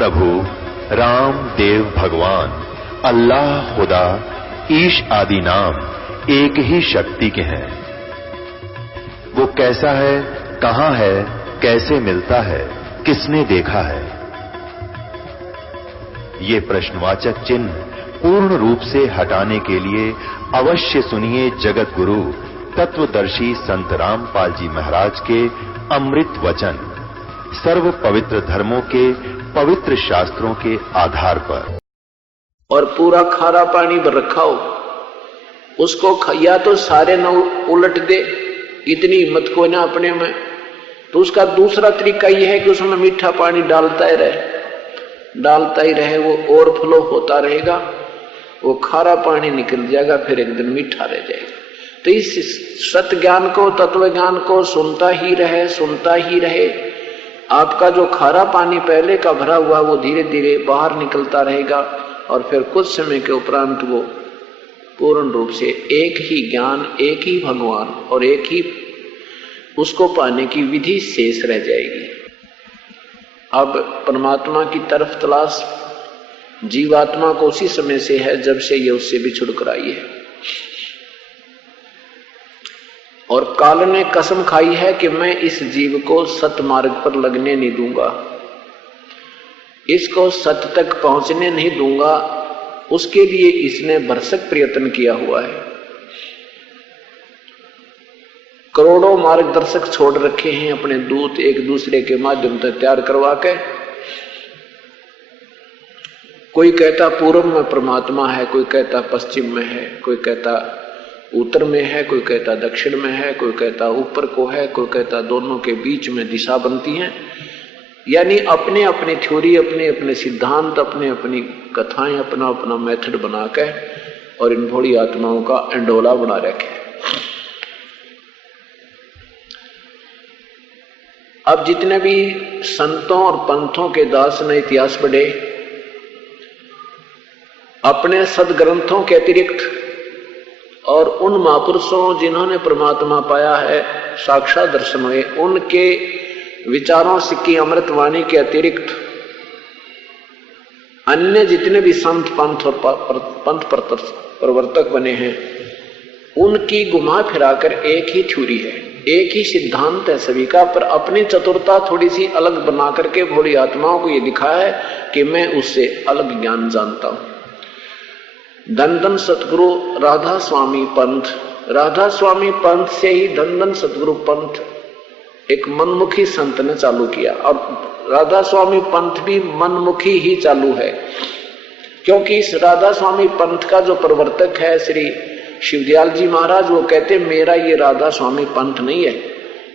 प्रभु राम देव भगवान अल्लाह खुदा ईश आदि नाम एक ही शक्ति के हैं। वो कैसा है, कहां है, कैसे मिलता है, किसने देखा है? ये प्रश्नवाचक चिन्ह पूर्ण रूप से हटाने के लिए अवश्य सुनिए जगत गुरु तत्वदर्शी संत रामपाल जी महाराज के अमृत वचन, सर्व पवित्र धर्मों के पवित्र शास्त्रों के आधार पर। और पूरा खारा पानी भर रखा हो, उसको या तो सारे न उलट दे, इतनी हिम्मत को ना अपने में, तो उसका दूसरा तरीका यह है कि उसमें मीठा पानी डालता ही रहे, वो ओवरफ्लो होता रहेगा, वो खारा पानी निकल जाएगा, फिर एक दिन मीठा रह जाएगा। तो इस सत्य ज्ञान को, तत्व ज्ञान को सुनता ही रहे। आपका जो खारा पानी पहले का भरा हुआ वो धीरे धीरे बाहर निकलता रहेगा और फिर कुछ समय के उपरांत वो पूर्ण रूप से एक ही ज्ञान, एक ही भगवान और एक ही उसको पाने की विधि शेष रह जाएगी। अब परमात्मा की तरफ तलाश जीवात्मा को उसी समय से है जब से ये उससे बिछुड़ कर आई है। और काल ने कसम खाई है कि मैं इस जीव को सत मार्ग पर लगने नहीं दूंगा, इसको सत्य तक पहुंचने नहीं दूंगा। उसके लिए इसने भरसक प्रयत्न किया हुआ है। करोड़ों मार्गदर्शक छोड़ रखे हैं अपने दूत, एक दूसरे के माध्यम से तैयार करवा के। कोई कहता पूर्व में परमात्मा है, कोई कहता पश्चिम में है, कोई कहता उत्तर में है, कोई कहता दक्षिण में है, कोई कहता ऊपर को है, कोई कहता दोनों के बीच में दिशा बनती है। यानी अपने अपने थ्योरी, अपने अपने सिद्धांत, अपने अपनी कथाएं, अपना अपना मेथड बना के और इन भोली आत्माओं का अंडोला बना रखे। अब जितने भी संतों और पंथों के दास ने इतिहास पढ़े, अपने सदग्रंथों के अतिरिक्त और उन महापुरुषों जिन्होंने परमात्मा पाया है, साक्षात दर्शन हुए, उनके विचारों की अमृतवाणी के अतिरिक्त अन्य जितने भी संत पंथ और पंथ प्रवर्तक बने हैं, उनकी घुमा फिराकर एक ही थ्योरी है, एक ही सिद्धांत है सभी का। पर अपनी चतुरता थोड़ी सी अलग बना करके भोली आत्माओं को यह दिखाया है कि मैं उससे अलग ज्ञान जानता हूं। धन धन सतगुरु राधा स्वामी पंथ से ही धन धन सतगुरु पंथ एक मनमुखी संत ने चालू किया। और राधा स्वामी पंथ भी मनमुखी ही चालू है, क्योंकि इस राधा स्वामी पंथ का जो प्रवर्तक है श्री शिवदयाल जी महाराज, वो कहते मेरा ये राधा स्वामी पंथ नहीं है,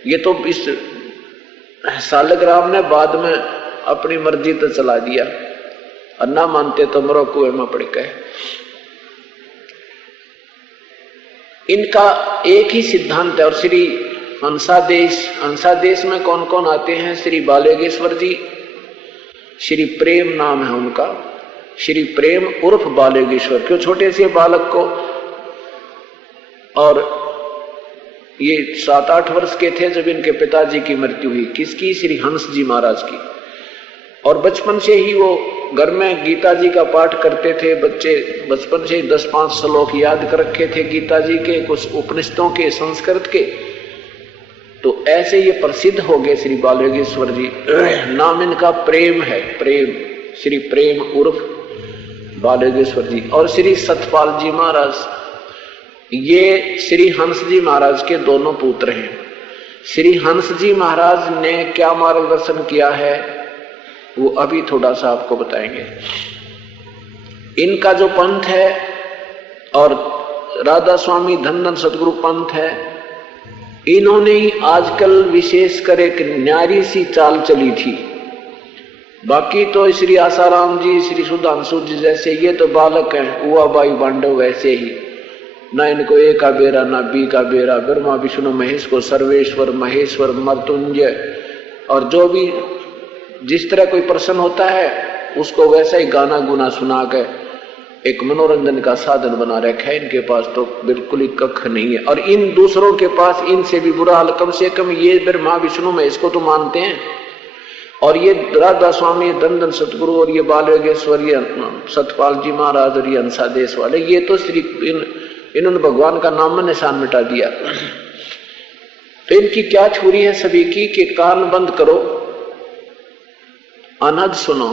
ये तो इस सालग्राम ने बाद में अपनी मर्जी तो चला दिया और ना मानते तो मरो कुएं में पड़ गए। इनका एक ही सिद्धांत है। और श्री हंसादेश में कौन कौन आते हैं? श्री बालेगेश्वर जी, श्री प्रेम नाम है उनका, श्री प्रेम उर्फ बालेगेश्वर, क्यों छोटे से बालक को, और ये 7-8 वर्ष के थे जब इनके पिताजी की मृत्यु हुई। किसकी? श्री हंस जी महाराज की। और बचपन से ही वो घर में गीता जी का पाठ करते थे। बच्चे बचपन से ही 10-5 श्लोक याद कर रखे थे गीता जी के, कुछ उपनिषदों के, संस्कृत के। तो ऐसे ये प्रसिद्ध हो गए श्री बालेगेश्वर जी। नाम इनका प्रेम है, प्रेम, श्री प्रेम उर्फ बालेगेश्वर जी। और श्री सतपाल जी महाराज, ये श्री हंस जी महाराज के दोनों पुत्र हैं। श्री हंस जी महाराज ने क्या मार्गदर्शन किया है वो अभी थोड़ा सा आपको बताएंगे। इनका जो पंथ है और राधा स्वामी धन धन सतगुरु पंथ है, इन्होंने ही आजकल विशेषकर एक न्यारी सी चाल चली थी। बाकी तो श्री आसाराम जी, श्री सुधांशु जी जैसे ये तो बालक हैं, हुआ बाई बांडव वैसे ही, ना इनको ए का बेरा ना बी का बेरा, ब्रह्मा विष्णु महेश को सर्वेश्वर महेश्वर मृत्युंजय, और जो भी जिस तरह कोई प्रसन्न होता है उसको वैसा ही गाना गुना सुना के एक मनोरंजन का साधन बना रखा है। इनके पास तो बिल्कुल ही कख नहीं है। और इन दूसरों के पास इनसे भी बुरा हाल, कम से कम ये ब्रह्मा विष्णु महेश को तो मानते हैं, और ये राधा स्वामी, धन सतगुरु और ये बाल योगेश्वर, ये सतपाल जी महाराज और ये हंसादेश वाले, ये तो श्री इन्होंने भगवान का नाम निशान मिटा दिया। तो इनकी क्या छुरी है सभी की कि कान बंद करो, अनहद सुनो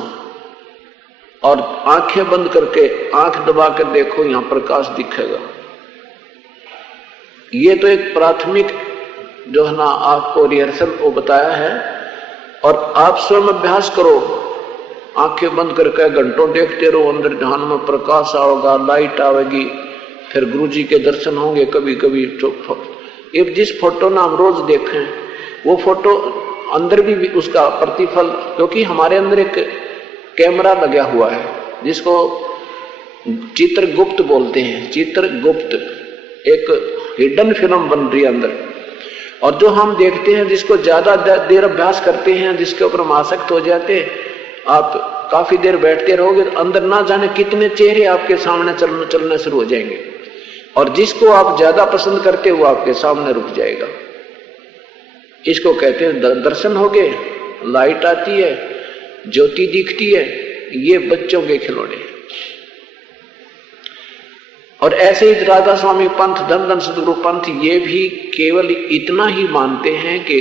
और आंखें बंद करके आंख दबा कर देखो, यहां प्रकाश दिखेगा। ये तो एक प्राथमिक जो है ना आपको रिहर्सल वो बताया है। और आप स्वयं अभ्यास करो, आंखें बंद करके घंटों देखते रहो, अंदर ध्यान में प्रकाश आओगा, लाइट आवेगी, फिर गुरु जी के दर्शन होंगे। कभी कभी एक जिस फोटो ना हम रोज देखें वो फोटो अंदर भी उसका प्रतिफल, क्योंकि हमारे अंदर एक कैमरा लगा हुआ है जिसको चित्रगुप्त बोलते हैं। चित्रगुप्त एक हिडन फिल्म बन रही है अंदर, और जो हम देखते हैं, जिसको ज्यादा देर अभ्यास करते हैं, जिसके ऊपर हम आसक्त हो जाते हैं, आप काफी देर बैठते रहोगे, अंदर ना जाने कितने चेहरे आपके सामने चलना शुरू हो जाएंगे, और जिसको आप ज्यादा पसंद करते हो वो आपके सामने रुक जाएगा। इसको कहते हैं दर्शन हो गए, लाइट आती है, ज्योति दिखती है। ये बच्चों के खिलौने। और ऐसे ही राधा स्वामी पंथ, धन सतगुरु पंथ, ये भी केवल इतना ही मानते हैं कि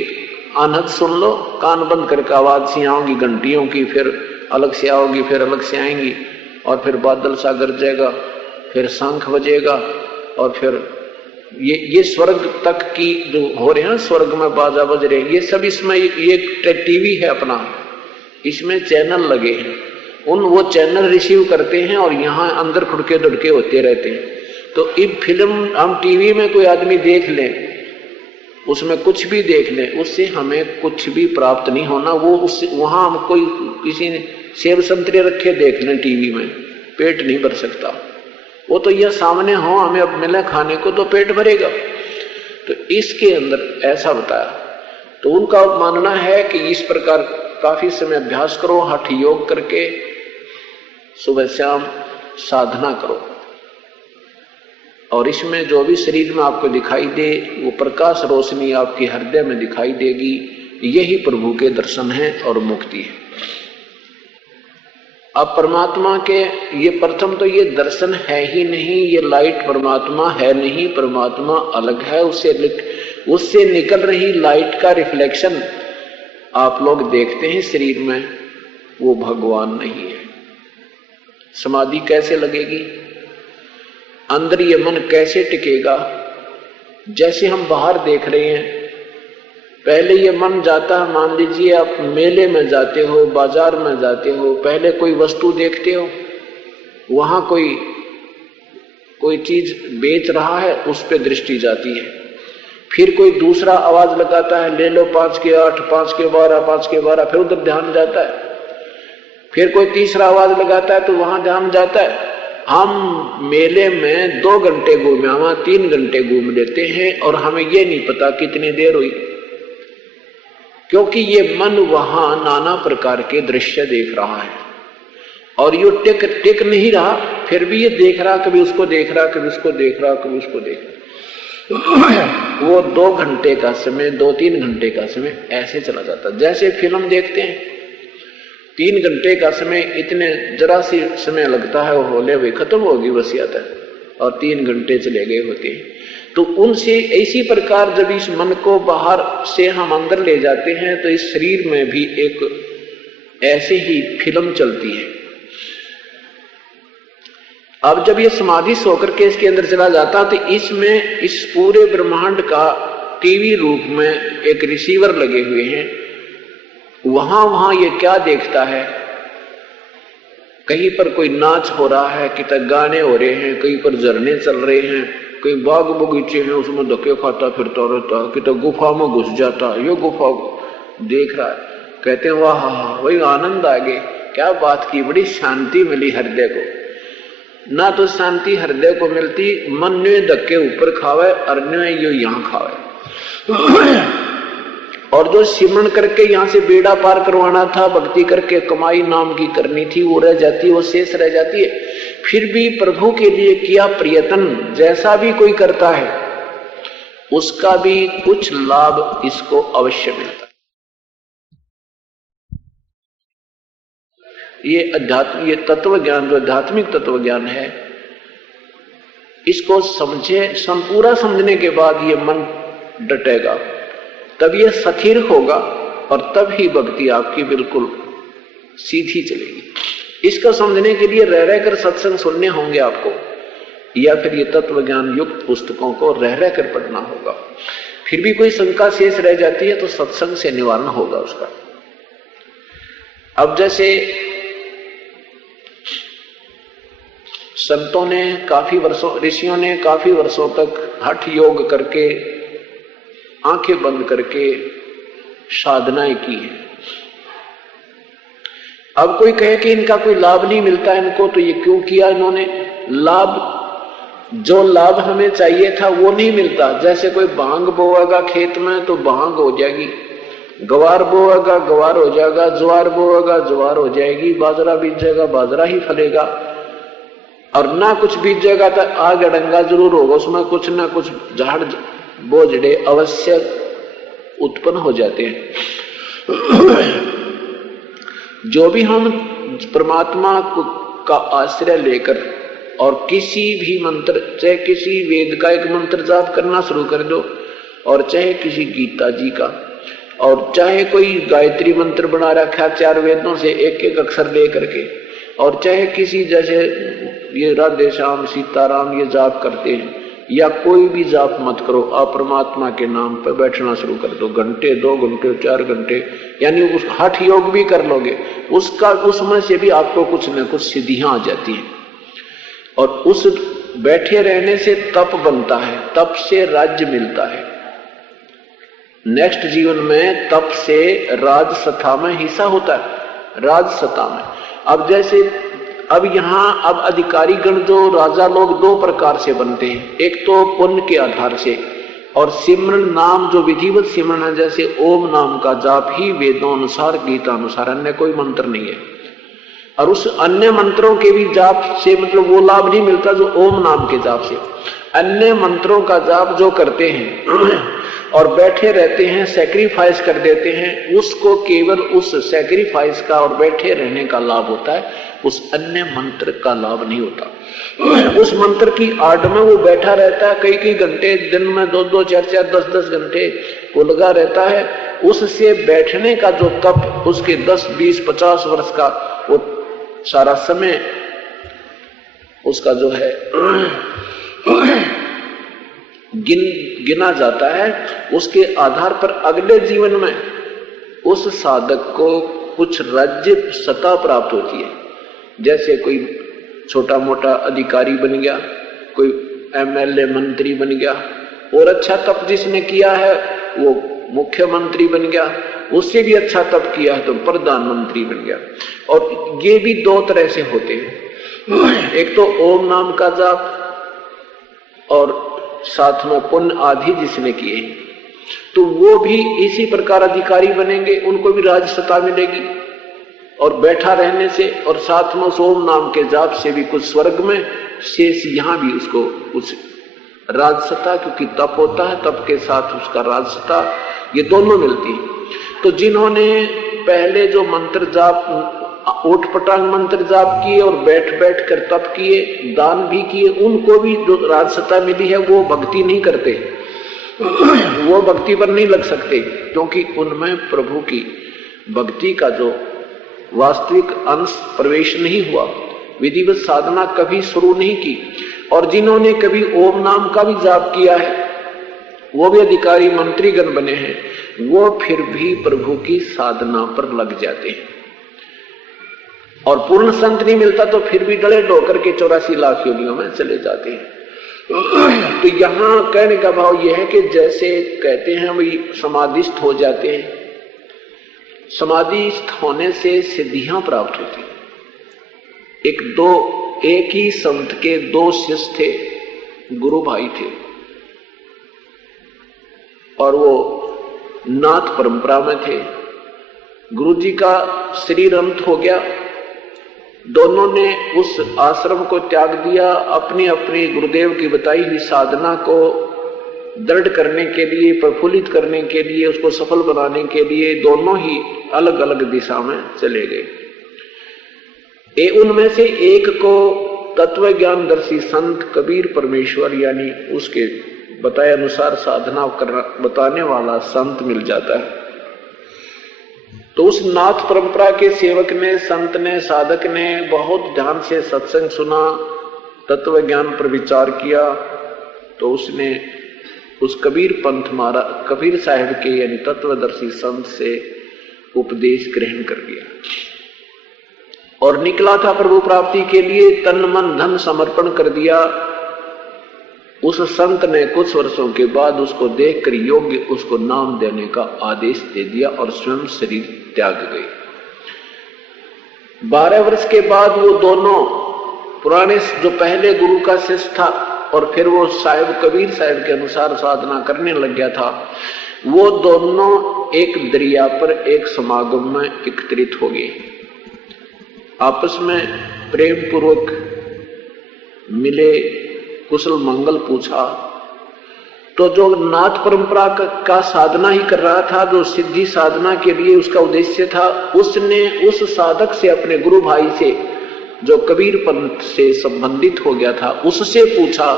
अनहद सुन लो, कान बंद करके आवाज सी आओगी घंटियों की, फिर अलग से आओगी, फिर अलग से आएंगी, और फिर बादल सा गरजेगा, फिर शंख बजेगा, और फिर ये स्वर्ग तक की जो हो रहे हैं, स्वर्ग में बाजा बज रहे हैं, ये सब इसमें ये टीवी है अपना, इसमें चैनल लगे हैं, वो चैनल रिसीव करते हैं और यहाँ अंदर खुड़के दुड़के होते रहते हैं। तो इब फिल्म हम टीवी में कोई आदमी देख लें, उसमें कुछ भी देख लें, उससे हमें कुछ भी प्राप्त नहीं होना। वो उससे वहां हम कोई किसी ने सेब संतरे रखे देख लें टीवी में, पेट नहीं भर सकता। वो तो यह सामने हो, हमें अब मिले खाने को तो पेट भरेगा। तो इसके अंदर ऐसा बताया। तो उनका मानना है कि इस प्रकार काफी समय अभ्यास करो, हठ योग करके सुबह शाम साधना करो, और इसमें जो भी शरीर में आपको दिखाई दे वो प्रकाश रोशनी आपके हृदय में दिखाई देगी। यही प्रभु के दर्शन है और मुक्ति है। अब परमात्मा के ये प्रथम तो ये दर्शन है ही नहीं, ये लाइट परमात्मा है नहीं, परमात्मा अलग है। उससे निकल रही लाइट का रिफ्लेक्शन आप लोग देखते हैं शरीर में, वो भगवान नहीं है। समाधि कैसे लगेगी, अंदर ये मन कैसे टिकेगा? जैसे हम बाहर देख रहे हैं, पहले ये मन जाता है, मान लीजिए आप मेले में जाते हो, बाजार में जाते हो, पहले कोई वस्तु देखते हो, वहां कोई चीज बेच रहा है, उस पे दृष्टि जाती है। फिर कोई दूसरा आवाज लगाता है, ले लो 5 के 8, 5 के 12, 5 के 12, फिर उधर ध्यान जाता है। फिर कोई तीसरा आवाज लगाता है तो वहां ध्यान जाता है। हम मेले में 2 घंटे घूमे, वहां 3 घंटे घूम लेते हैं और हमें ये नहीं पता कितनी देर हुई, क्योंकि ये मन वहां नाना प्रकार के दृश्य देख रहा है और ये टिक नहीं रहा, फिर भी ये देख रहा, कभी उसको देख रहा, कभी उसको देख रहा, कभी उसको देख रहा। वो 2 घंटे का समय, 2-3 घंटे का समय ऐसे चला जाता। जैसे फिल्म देखते हैं, 3 घंटे का समय इतने जरा सी समय लगता है, वो होले हुए खत्म होगी वसीयत है, और 3 घंटे चले गए होते हैं। तो उनसे इसी प्रकार जब इस मन को बाहर से हम अंदर ले जाते हैं, तो इस शरीर में भी एक ऐसे ही फिल्म चलती है। अब जब ये समाधि होकर के इसके अंदर चला जाता, तो इसमें इस पूरे ब्रह्मांड का टीवी रूप में एक रिसीवर लगे हुए हैं। वहां ये क्या देखता है, कहीं पर कोई नाच हो रहा है, कितने गाने हो रहे हैं, कहीं पर झरने चल रहे हैं, कहीं बाग बगीचे हैं, उसमें धक्के खाता फिरता रहता, कितने गुफा में घुस जाता, ये गुफा देख रहा है। कहते हैं वाह, वही आनंद आ गए, क्या बात की, बड़ी शांति मिली हृदय को। ना तो शांति हृदय को मिलती, मन ने धक्के ऊपर खावे और ने यो यहां खावे। और जो सिमरण करके यहां से बेड़ा पार करवाना था, भक्ति करके कमाई नाम की करनी थी, वो रह जाती है, वो शेष रह जाती है। फिर भी प्रभु के लिए किया प्रयत्न जैसा भी कोई करता है, उसका भी कुछ लाभ इसको अवश्य मिलता है। ये अध्यात्म, ये तत्व ज्ञान जो आध्यात्मिक तत्व ज्ञान है, इसको समझे, पूरा समझने के बाद ये मन डटेगा, तब ये स्थिर होगा और तब ही भक्ति आपकी बिल्कुल सीधी चलेगी। इसको समझने के लिए रह रहकर सत्संग सुनने होंगे आपको, या फिर ये तत्व ज्ञान युक्त पुस्तकों को रह रहकर पढ़ना होगा। फिर भी कोई शंका शेष रह जाती है तो सत्संग से निवारण होगा उसका। अब जैसे संतों ने काफी वर्षों, ऋषियों ने काफी वर्षों तक हठ योग करके, आंखें बंद करके साधनाएं की है। अब कोई कहे कि इनका कोई लाभ नहीं मिलता इनको, तो ये क्यों किया इन्होंने? लाभ, जो लाभ हमें चाहिए था वो नहीं मिलता। जैसे कोई भांग बोएगा खेत में तो भांग हो जाएगी, गवार बोएगा गवार हो जाएगा, ज्वार बोएगा ज्वार हो जाएगी, बाजरा बीजेगा बाजरा ही फलेगा, और ना कुछ बीजेगा तो आग अड़ंगा जरूर होगा, उसमें कुछ ना कुछ झाड़ बोझड़े अवश्य उत्पन्न हो जाते हैं। जो भी हम परमात्मा का आश्रय लेकर और किसी भी मंत्र, चाहे किसी वेद का एक मंत्र जाप करना शुरू कर दो, और चाहे किसी गीता जी का, और चाहे कोई गायत्री मंत्र बना रखा 4 वेदों से एक एक अक्षर ले करके, और चाहे किसी जैसे ये राधे श्याम सीताराम ये जाप करते हैं, या कोई भी जाप मत करो, आप परमात्मा के नाम पर बैठना शुरू कर दो, घंटे 2 घंटे 4 घंटे, यानी उस हठ योग भी कर लोगे, उसमें से भी आपको कुछ न कुछ सिद्धियां आ जाती हैं। और उस बैठे रहने से तप बनता है, तप से राज्य मिलता है। नेक्स्ट जीवन में तप से राजसत्ता में हिस्सा होता है, राजसत्ता में। अब जैसे अब यहाँ अधिकारी गण जो राजा लोग 2 प्रकार से बनते हैं, एक तो पुण्य के आधार से, और सिमरन नाम जो विधिवत सिमरन है, जैसे ओम नाम का जाप ही वेदों अनुसार गीता अनुसार, अन्य कोई मंत्र नहीं है। और उस अन्य मंत्रों के भी जाप से मतलब वो लाभ नहीं मिलता जो ओम नाम के जाप से। अन्य मंत्रों का जाप जो करते हैं और बैठे रहते हैं, सैक्रिफाइस कर देते हैं, उसको केवल उस सैक्रिफाइस का और बैठे रहने का लाभ होता है, उस अन्य मंत्र का लाभ नहीं होता। उस मंत्र की आड़ में वो बैठा रहता है, कई घंटे, दिन में 2-2, 4-4, 10-10 घंटे वो लगा रहता है। उससे बैठने का जो तप, उसके 10, 20, 50 वर्ष का वो सारा समय उसका जो है गिना जाता है। उसके आधार पर अगले जीवन में उस साधक को कुछ राज्य सत्ता प्राप्त होती है। जैसे कोई छोटा मोटा अधिकारी बन गया, कोई एमएलए मंत्री बन गया, और अच्छा तप जिसने किया है वो मुख्यमंत्री बन गया, उससे भी अच्छा तप किया है तो प्रधानमंत्री बन गया। और ये भी 2 तरह से होते हैं, एक तो ओम नाम का जाप और साथ में पुण्य आदि जिसने किए, तो वो भी इसी प्रकार अधिकारी बनेंगे, उनको भी राजसत्ता मिलेगी। और बैठा रहने से और साथ में ओम नाम के जाप से भी कुछ स्वर्ग में, शेष यहां भी उसको कुछ राजसत्ता, क्योंकि तप होता है, तप के साथ उसका राजसत्ता, ये दोनों मिलती है। तो जिन्होंने पहले जो मंत्र जाप, ओटपटांग मंत्र जाप किए और बैठ बैठ कर तप किए, दान भी किए, उनको भी जो राजसत्ता मिली है वो भक्ति नहीं करते, वो भक्ति पर नहीं लग सकते, क्योंकि उनमें प्रभु की भक्ति का जो वास्तविक अंश प्रवेश नहीं हुआ, विधिवत साधना कभी शुरू नहीं की। और जिन्होंने कभी ओम नाम का भी जाप किया है, वो भी अधिकारी मंत्रीगण बने हैं, वो फिर भी प्रभु की साधना पर लग जाते हैं। और पूर्ण संत नहीं मिलता तो फिर भी डले डोकर के 84 लाख योनियों में चले जाते हैं। तो यहां कहने का भाव यह है कि जैसे कहते हैं वही समाधिस्थ हो जाते हैं, समाधिस्थ होने से सिद्धियां प्राप्त होती हैं। एक ही संत के 2 शिष्य थे, गुरु भाई थे, और वो नाथ परंपरा में थे। गुरु जी का शरीर अंत हो गया, दोनों ने उस आश्रम को त्याग दिया, अपनी अपनी गुरुदेव की बताई हुई साधना को दृढ़ करने के लिए, प्रफुल्लित करने के लिए, उसको सफल बनाने के लिए दोनों ही अलग अलग दिशा में चले गए। उनमें से एक को तत्व ज्ञानदर्शी संत कबीर परमेश्वर यानी उसके बताए अनुसार साधना बताने वाला संत मिल जाता है। तो उस नाथ परंपरा के सेवक ने, संत ने, साधक ने बहुत ध्यान से सत्संग सुना, तत्व ज्ञान पर विचार किया, तो उसने उस कबीर पंथ महाराज कबीर साहब के यानी तत्वदर्शी संत से उपदेश ग्रहण कर लिया और निकला था प्रभु प्राप्ति के लिए। तन मन धन समर्पण कर दिया। उस संत ने कुछ वर्षों के बाद उसको देखकर योग्य उसको नाम देने का आदेश दे दिया और स्वयं शरीर त्याग गए। 12 वर्ष के बाद वो दोनों पुराने जो पहले गुरु का शिष्य था और फिर वो साहिब कबीर साहब के अनुसार साधना करने लग गया था, वो दोनों एक दरिया पर एक समागम में एकत्रित हो गए। आपस में प्रेम पूर्वक मिले, कुशल मंगल पूछा। तो जो नाथ परंपरा का साधना ही कर रहा था, जो सिद्धि साधना के लिए उसका उद्देश्य था, उसने उस साधक से, अपने गुरु भाई से जो कबीर पंथ से संबंधित हो गया था, उससे पूछा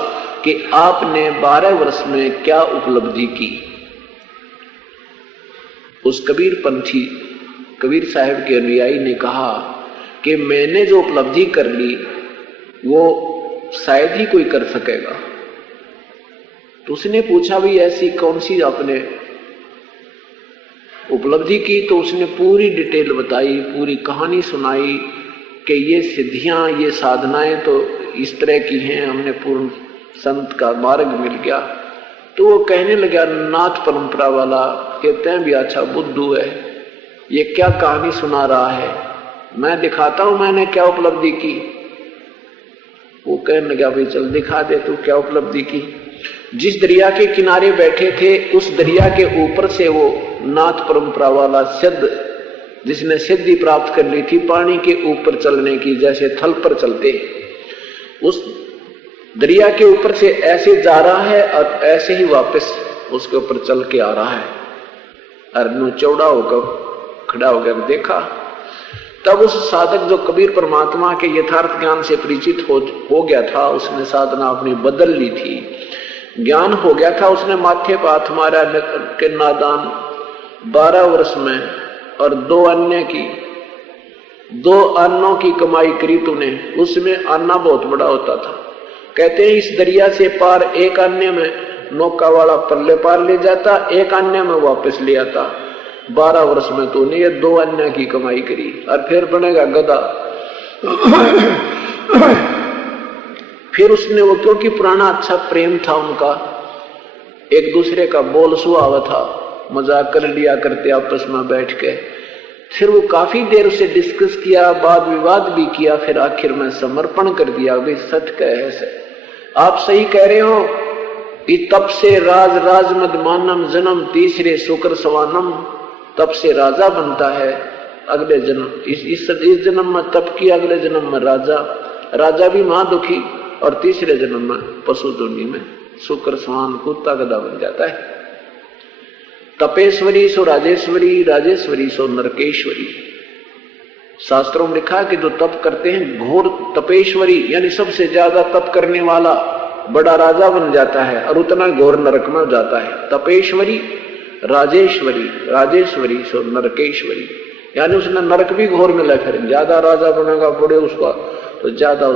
कि आपने 12 वर्ष में क्या उपलब्धि की। उस कबीर पंथी कबीर साहब के अनुयायी ने कहा कि मैंने जो उपलब्धि कर ली वो शायद ही कोई कर सकेगा। तो उसने पूछा भी ऐसी कौन सी आपने उपलब्धि की। तो उसने पूरी डिटेल बताई, पूरी कहानी सुनाई कि ये सिद्धियां, ये साधनाएं तो इस तरह की हैं, हमने पूर्ण संत का मार्ग मिल गया। तो वो कहने लगा, नाथ परंपरा वाला कहते हैं भी अच्छा बुद्धू है, ये क्या कहानी सुना रहा है, मैं दिखाता हूं मैंने क्या उपलब्धि की। वो कहने लगा, भाई चल दिखा दे तू क्या उपलब्धि की। जिस दरिया के किनारे बैठे थे उस दरिया के ऊपर से वो नाथ परंपरा वाला सिद्ध, जिसने सिद्धि प्राप्त कर ली थी पानी के ऊपर चलने की, जैसे थल पर चलते, उस दरिया के ऊपर से ऐसे जा रहा है और ऐसे ही वापस उसके ऊपर चल के आ रहा है। अर्नु चौड़ा होकर खड़ा हो गया, देखा। तब उस साधक जो कबीर परमात्मा के यथार्थ ज्ञान से परिचित हो गया था, उसने साधना अपनी बदल ली थी, ज्ञान हो गया था, उसने माथे पर हाथ मारा के नादान 12 वर्ष में और 2 अन्नों की कमाई करी तूने। उसमें अन्ना बहुत बड़ा होता था। कहते हैं इस दरिया से पार एक अन्य में नौका वाला पल्ले पार ले जाता, एक अन्य में वापस ले आता। 12 वर्ष में तूने ये 2 अन्य की कमाई करी और फिर बनेगा गधा। फिर उसने वो, क्योंकि पुराना अच्छा प्रेम था उनका, एक दूसरे का बोल सुहावा था, मजाक कर लिया करते आपस में बैठ के। फिर वो काफी देर उसे डिस्कस किया, वाद विवाद भी किया, फिर आखिर में समर्पण कर दिया। भाई सच कहे से आप सही कह रहे हो, तप से राज मद मानम जन्म तीसरे शुक्र सवानम, तप से राजा बनता है अगले जन्म, इस जन्म में तप किया, अगले जन्म में राजा भी महादुखी और तीसरे जन्म में पशु दुनिया में शुक्र सवान कुत्ता गधा बन जाता है। तपेश्वरी सो राजेश्वरी, राजेश्वरी सो नरकेश्वरी। शास्त्रों में लिखा है कि जो तप करते हैं घोर तपेश्वरी यानी सबसे ज्यादा तप करने वाला बड़ा राजा बन जाता है और उतना घोर नरक में जाता है। तपेश्वरी राजेश्वरी, राजेश्वरी सो नरकेश्वरी, यानी उसने नरक भी घोर मिला। फिर ज्यादा राजा बनेगा बड़े उसका तो ज्यादा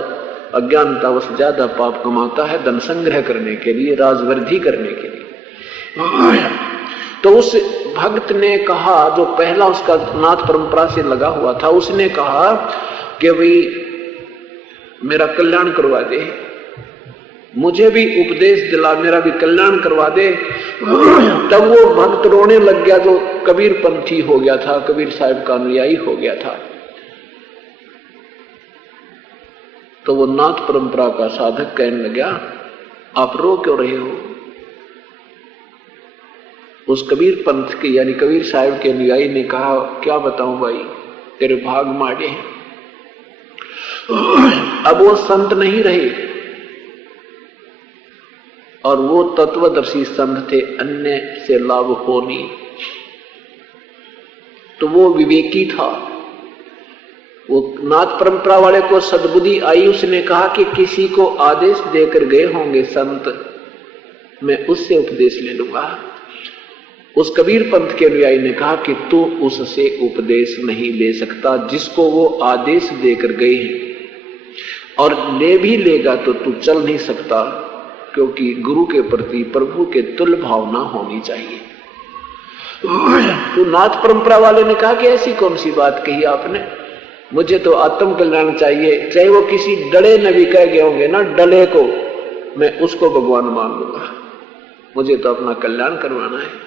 अज्ञानता, उस ज्यादा पाप कमाता है धन संग्रह करने के लिए, राजवृद्धि करने के लिए। तो उस भक्त ने कहा, जो पहला उसका नाथ परंपरा से लगा हुआ था, उसने कहा कि भाई मेरा कल्याण करवा दे, मुझे भी उपदेश दिला, मेरा भी कल्याण करवा दे। तब वो भक्त रोने लग गया, जो कबीर पंथी हो गया था, कबीर साहब का अनुयायी हो गया था। तो वो नाथ परंपरा का साधक कहने लगा, आप रो क्यों रहे हो? उस कबीर पंथ के यानी कबीर साहब के अनुयायी ने कहा, क्या बताऊं भाई, तेरे भाग माड़े हैं। अब वो संत नहीं रहे और वो तत्वदर्शी संत थे, अन्य से लाभ हो नहीं। तो वो विवेकी था, वो नाथ परंपरा वाले को सद्बुद्धि आई, उसने कहा कि किसी को आदेश देकर गए होंगे संत, मैं उससे उपदेश ले लूंगा। उस कबीर पंथ के अनुयायी ने कहा कि तू उससे उपदेश नहीं ले सकता जिसको वो आदेश देकर गए हैं, और ले भी लेगा तो तू चल नहीं सकता, क्योंकि गुरु के प्रति प्रभु के तुल्य भावना होनी चाहिए। तो नाथ परंपरा वाले ने कहा कि ऐसी कौन सी बात कही आपने, मुझे तो आत्म कल्याण चाहिए, चाहे वो किसी डले नबी कह गए होंगे ना, डले को मैं उसको भगवान मान लूंगा, मुझे तो अपना कल्याण करवाना है।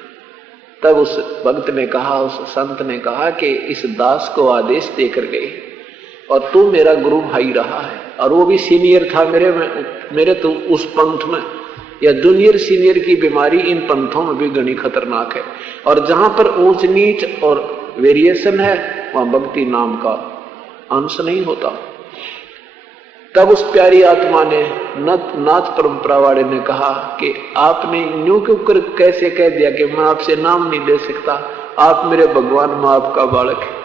तब उस भक्त ने कहा, उस संत ने कहा कि इस दास को आदेश देकर गए और तू मेरा गुरु भाई रहा है, और वो भी सीनियर था मेरे तो उस पंथ में, या जूनियर सीनियर की बीमारी इन पंथों में भी घनी खतरनाक है, और जहां पर ऊंच नीच और वेरिएशन है वहां भक्ति नाम का अंश नहीं होता। तब उस प्यारी आत्मा ने, नाथ परंपरा वाले ने कहा कि आपने न्यू क्यों कैसे कह दिया कि मैं आपसे नाम नहीं ले सकता, आप मेरे भगवान, मैं आपका बालक है।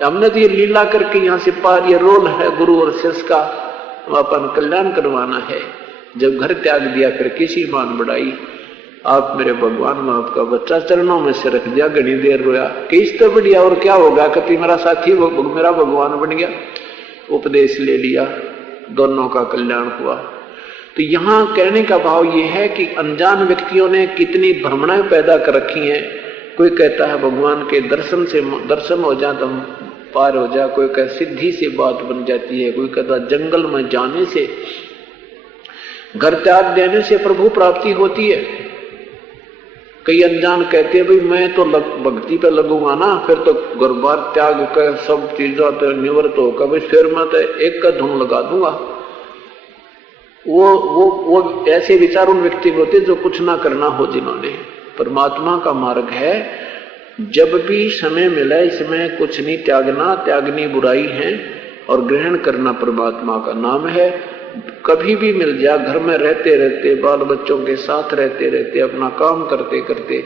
हमने तो ये लीला करके यहाँ से पार, ये रोल है गुरु और शिष्य का, अपन कल्याण करवाना है। जब घर त्याग दिया फिर किसी मान बढ़ाई, आप मेरे भगवान, मैं आपका बच्चा, चरणों में से रख दिया, घनी देर रोया कि इस तो बढ़िया और क्या होगा, कभी मेरा साथी मेरा भगवान बन गया। उपदेश ले लिया, दोनों का कल्याण हुआ। तो यहाँ कहने का भाव ये है कि अनजान व्यक्तियों ने कितनी भ्रमणाएं पैदा कर रखी हैं। कोई कहता है भगवान के दर्शन हो जाए तो हम पार हो जाए, कोई कहता सिद्धि से बात बन जाती है, कोई कहता जंगल में जाने से, घर त्याग देने से प्रभु प्राप्ति होती है। कई अनजान कहते हैं भाई मैं तो भक्ति पे लगूंगा ना, फिर तो घर बार त्याग कर सब चीजों तो निवृत्त होकर भाई फिर मैं तो एक का धुन लगा दूंगा। वो ऐसे विचार उन व्यक्ति होते जो कुछ ना करना हो, जिन्होंने परमात्मा का मार्ग है। जब भी समय मिले इसमें कुछ नहीं त्यागना, त्यागनी बुराई है और ग्रहण करना परमात्मा का नाम है। कभी भी मिल जाए, घर में रहते रहते, बाल बच्चों के साथ रहते रहते, अपना काम करते करते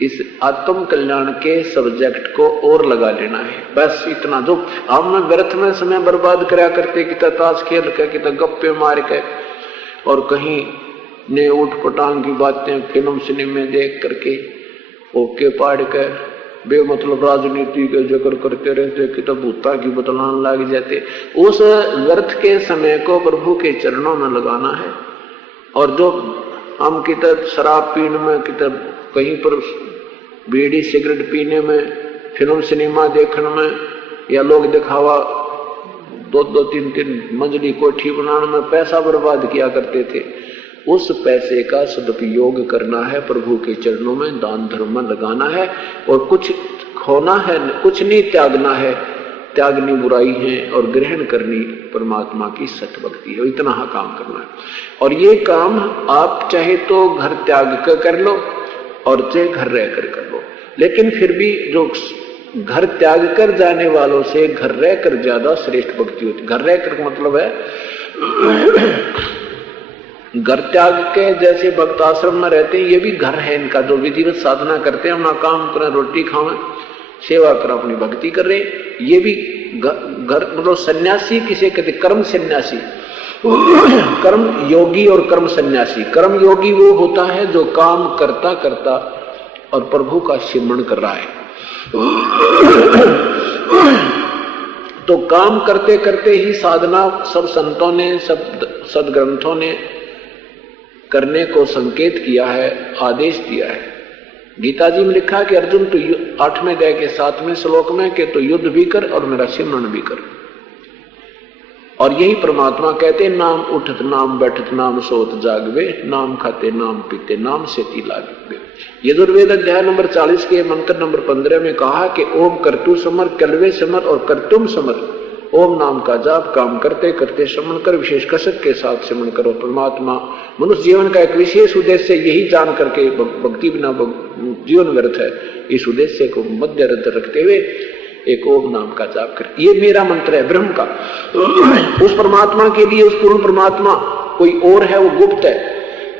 इस आत्म कल्याण के सब्जेक्ट को और लगा लेना है। बस इतना, जो हम व्यर्थ में समय बर्बाद करा करते, कि ताश खेल के, कि गप्पे मार के, और कहीं ने उठ पटांग की बातें फिल्म सिनेमा देख करके ओके पाड़ के बेमतलब राजनीति के जिक्र करते रहते, कि तब भूता की बतलान लग जाते। उस व्यर्थ के समय को प्रभु के चरणों में लगाना है। और जो हम कितब शराब पीने में, कितब कहीं पर बीड़ी सिगरेट पीने में, फिल्म सिनेमा देखने में, या लोग दिखावा 2-2, 3-3 मंजिली कोठी बनाने में पैसा बर्बाद किया करते थे, उस पैसे का सदुपयोग करना है, प्रभु के चरणों में दान धर्म में लगाना है। और कुछ खोना है, कुछ नहीं त्यागना है, त्यागनी बुराई है और ग्रहण करनी परमात्मा की सत भक्ति है। इतना काम करना है। और ये काम आप चाहे तो घर त्याग कर लो और चाहे घर रहकर कर लो, लेकिन फिर भी जो घर त्याग कर जाने वालों से घर रहकर ज्यादा श्रेष्ठ भक्ति होती। घर रहकर का मतलब है घर त्याग के, जैसे भक्त आश्रम में रहते हैं, ये भी घर है इनका, जो विधिवत साधना करते हैं, अपना काम करें, रोटी खावें, सेवा करें, अपनी भक्ति कर रहे हैं, ये भी घर मतलब सन्यासी किसे कहते, कर्म सन्यासी, कर्म योगी और कर्म सन्यासी। कर्म योगी वो होता है जो काम करता करता और प्रभु का सिमरण कर रहा है। तो काम करते करते ही साधना सब संतों ने, सब सदग्रंथों ने करने को संकेत किया है, आदेश दिया है। गीता जी में लिखा है कि अर्जुन तो 8वें अध्याय के 7वें श्लोक में कि तो युद्ध भी कर और मेरा सिमरण भी कर। और यही परमात्मा कहते, नाम उठत नाम बैठत नाम सोत जागवे, नाम खाते नाम पीते नाम सेती लागवे। यजुर्वेद अध्याय नंबर 40 के मंत्र नंबर 15 में कहा कि ओम करतु समर, कलवे समर और करतुम समर। ओम नाम का जाप काम करते करते श्रवण कर, विशेष कसरत के साथ श्रवण करो। परमात्मा मनुष्य जीवन का एक विशेष उद्देश्य यही जान करके भक्ति बिना जीवन व्यर्थ है, इस उद्देश्य को मध्य रखते हुए एक ओम नाम का जाप कर। ये मेरा मंत्र है ब्रह्म का। उस परमात्मा के लिए, उस पूर्ण परमात्मा कोई और है, वो गुप्त है,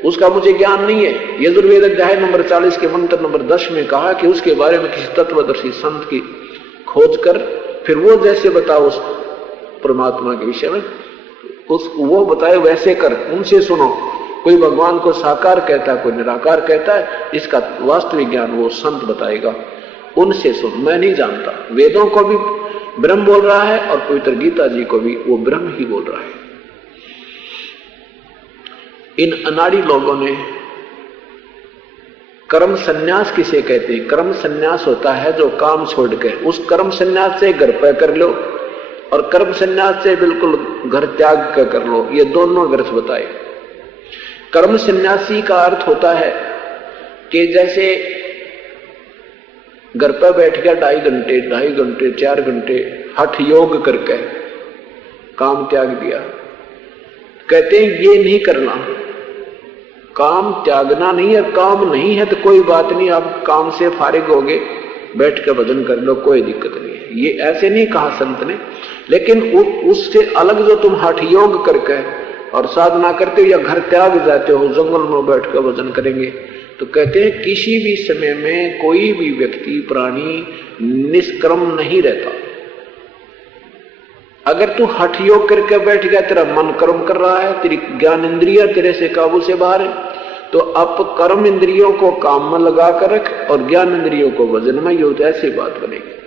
उसका मुझे ज्ञान नहीं है। यजुर्वेद अध्याय नंबर 40 के मंत्र नंबर 10 में कहा कि उसके बारे में किसी तत्वदर्शी संत की खोज कर फिर वो जैसे बताओ उस परमात्मा के विषय में, वो बताए वैसे कर, उनसे सुनो। कोई भगवान को साकार कहता है, कोई निराकार कहता है, इसका वास्तविक ज्ञान वो संत बताएगा, उनसे सुन। मैं नहीं जानता। वेदों को भी ब्रह्म बोल रहा है और पवित्र गीता जी को भी वो ब्रह्म ही बोल रहा है। इन अनाड़ी लोगों ने कर्म संन्यास किसे कहते हैं? कर्म संन्यास होता है जो काम छोड़ के, उस कर्म संन्यास से घर पे कर लो और कर्म संन्यास से बिल्कुल घर त्याग कर लो, ये दोनों ग्रंथ बताए। कर्म संन्यासी का अर्थ होता है कि जैसे घर पर बैठ गया 2.5 घंटे 4 घंटे हठ योग करके काम त्याग दिया। कहते हैं ये नहीं करना, काम त्यागना नहीं है। काम नहीं है तो कोई बात नहीं, आप काम से फारिग होगे, बैठ के भजन कर लो, कोई दिक्कत नहीं है। ये ऐसे नहीं कहा संत ने, लेकिन उससे अलग जो तुम हठ योग करके और साधना करते हो या घर त्याग जाते हो, जंगल में बैठ कर भजन करेंगे, तो कहते हैं किसी भी समय में कोई भी व्यक्ति प्राणी निष्कर्म नहीं रहता। अगर तू हठ योग करके बैठ गया, तेरा मन कर्म कर रहा है, तेरी ज्ञान इंद्रिया तेरे से काबू से बाहर है, तो अब कर्म इंद्रियों को काम में लगा कर रख और ज्ञान इंद्रियों को भजन में, योग ऐसी बात बनेगी।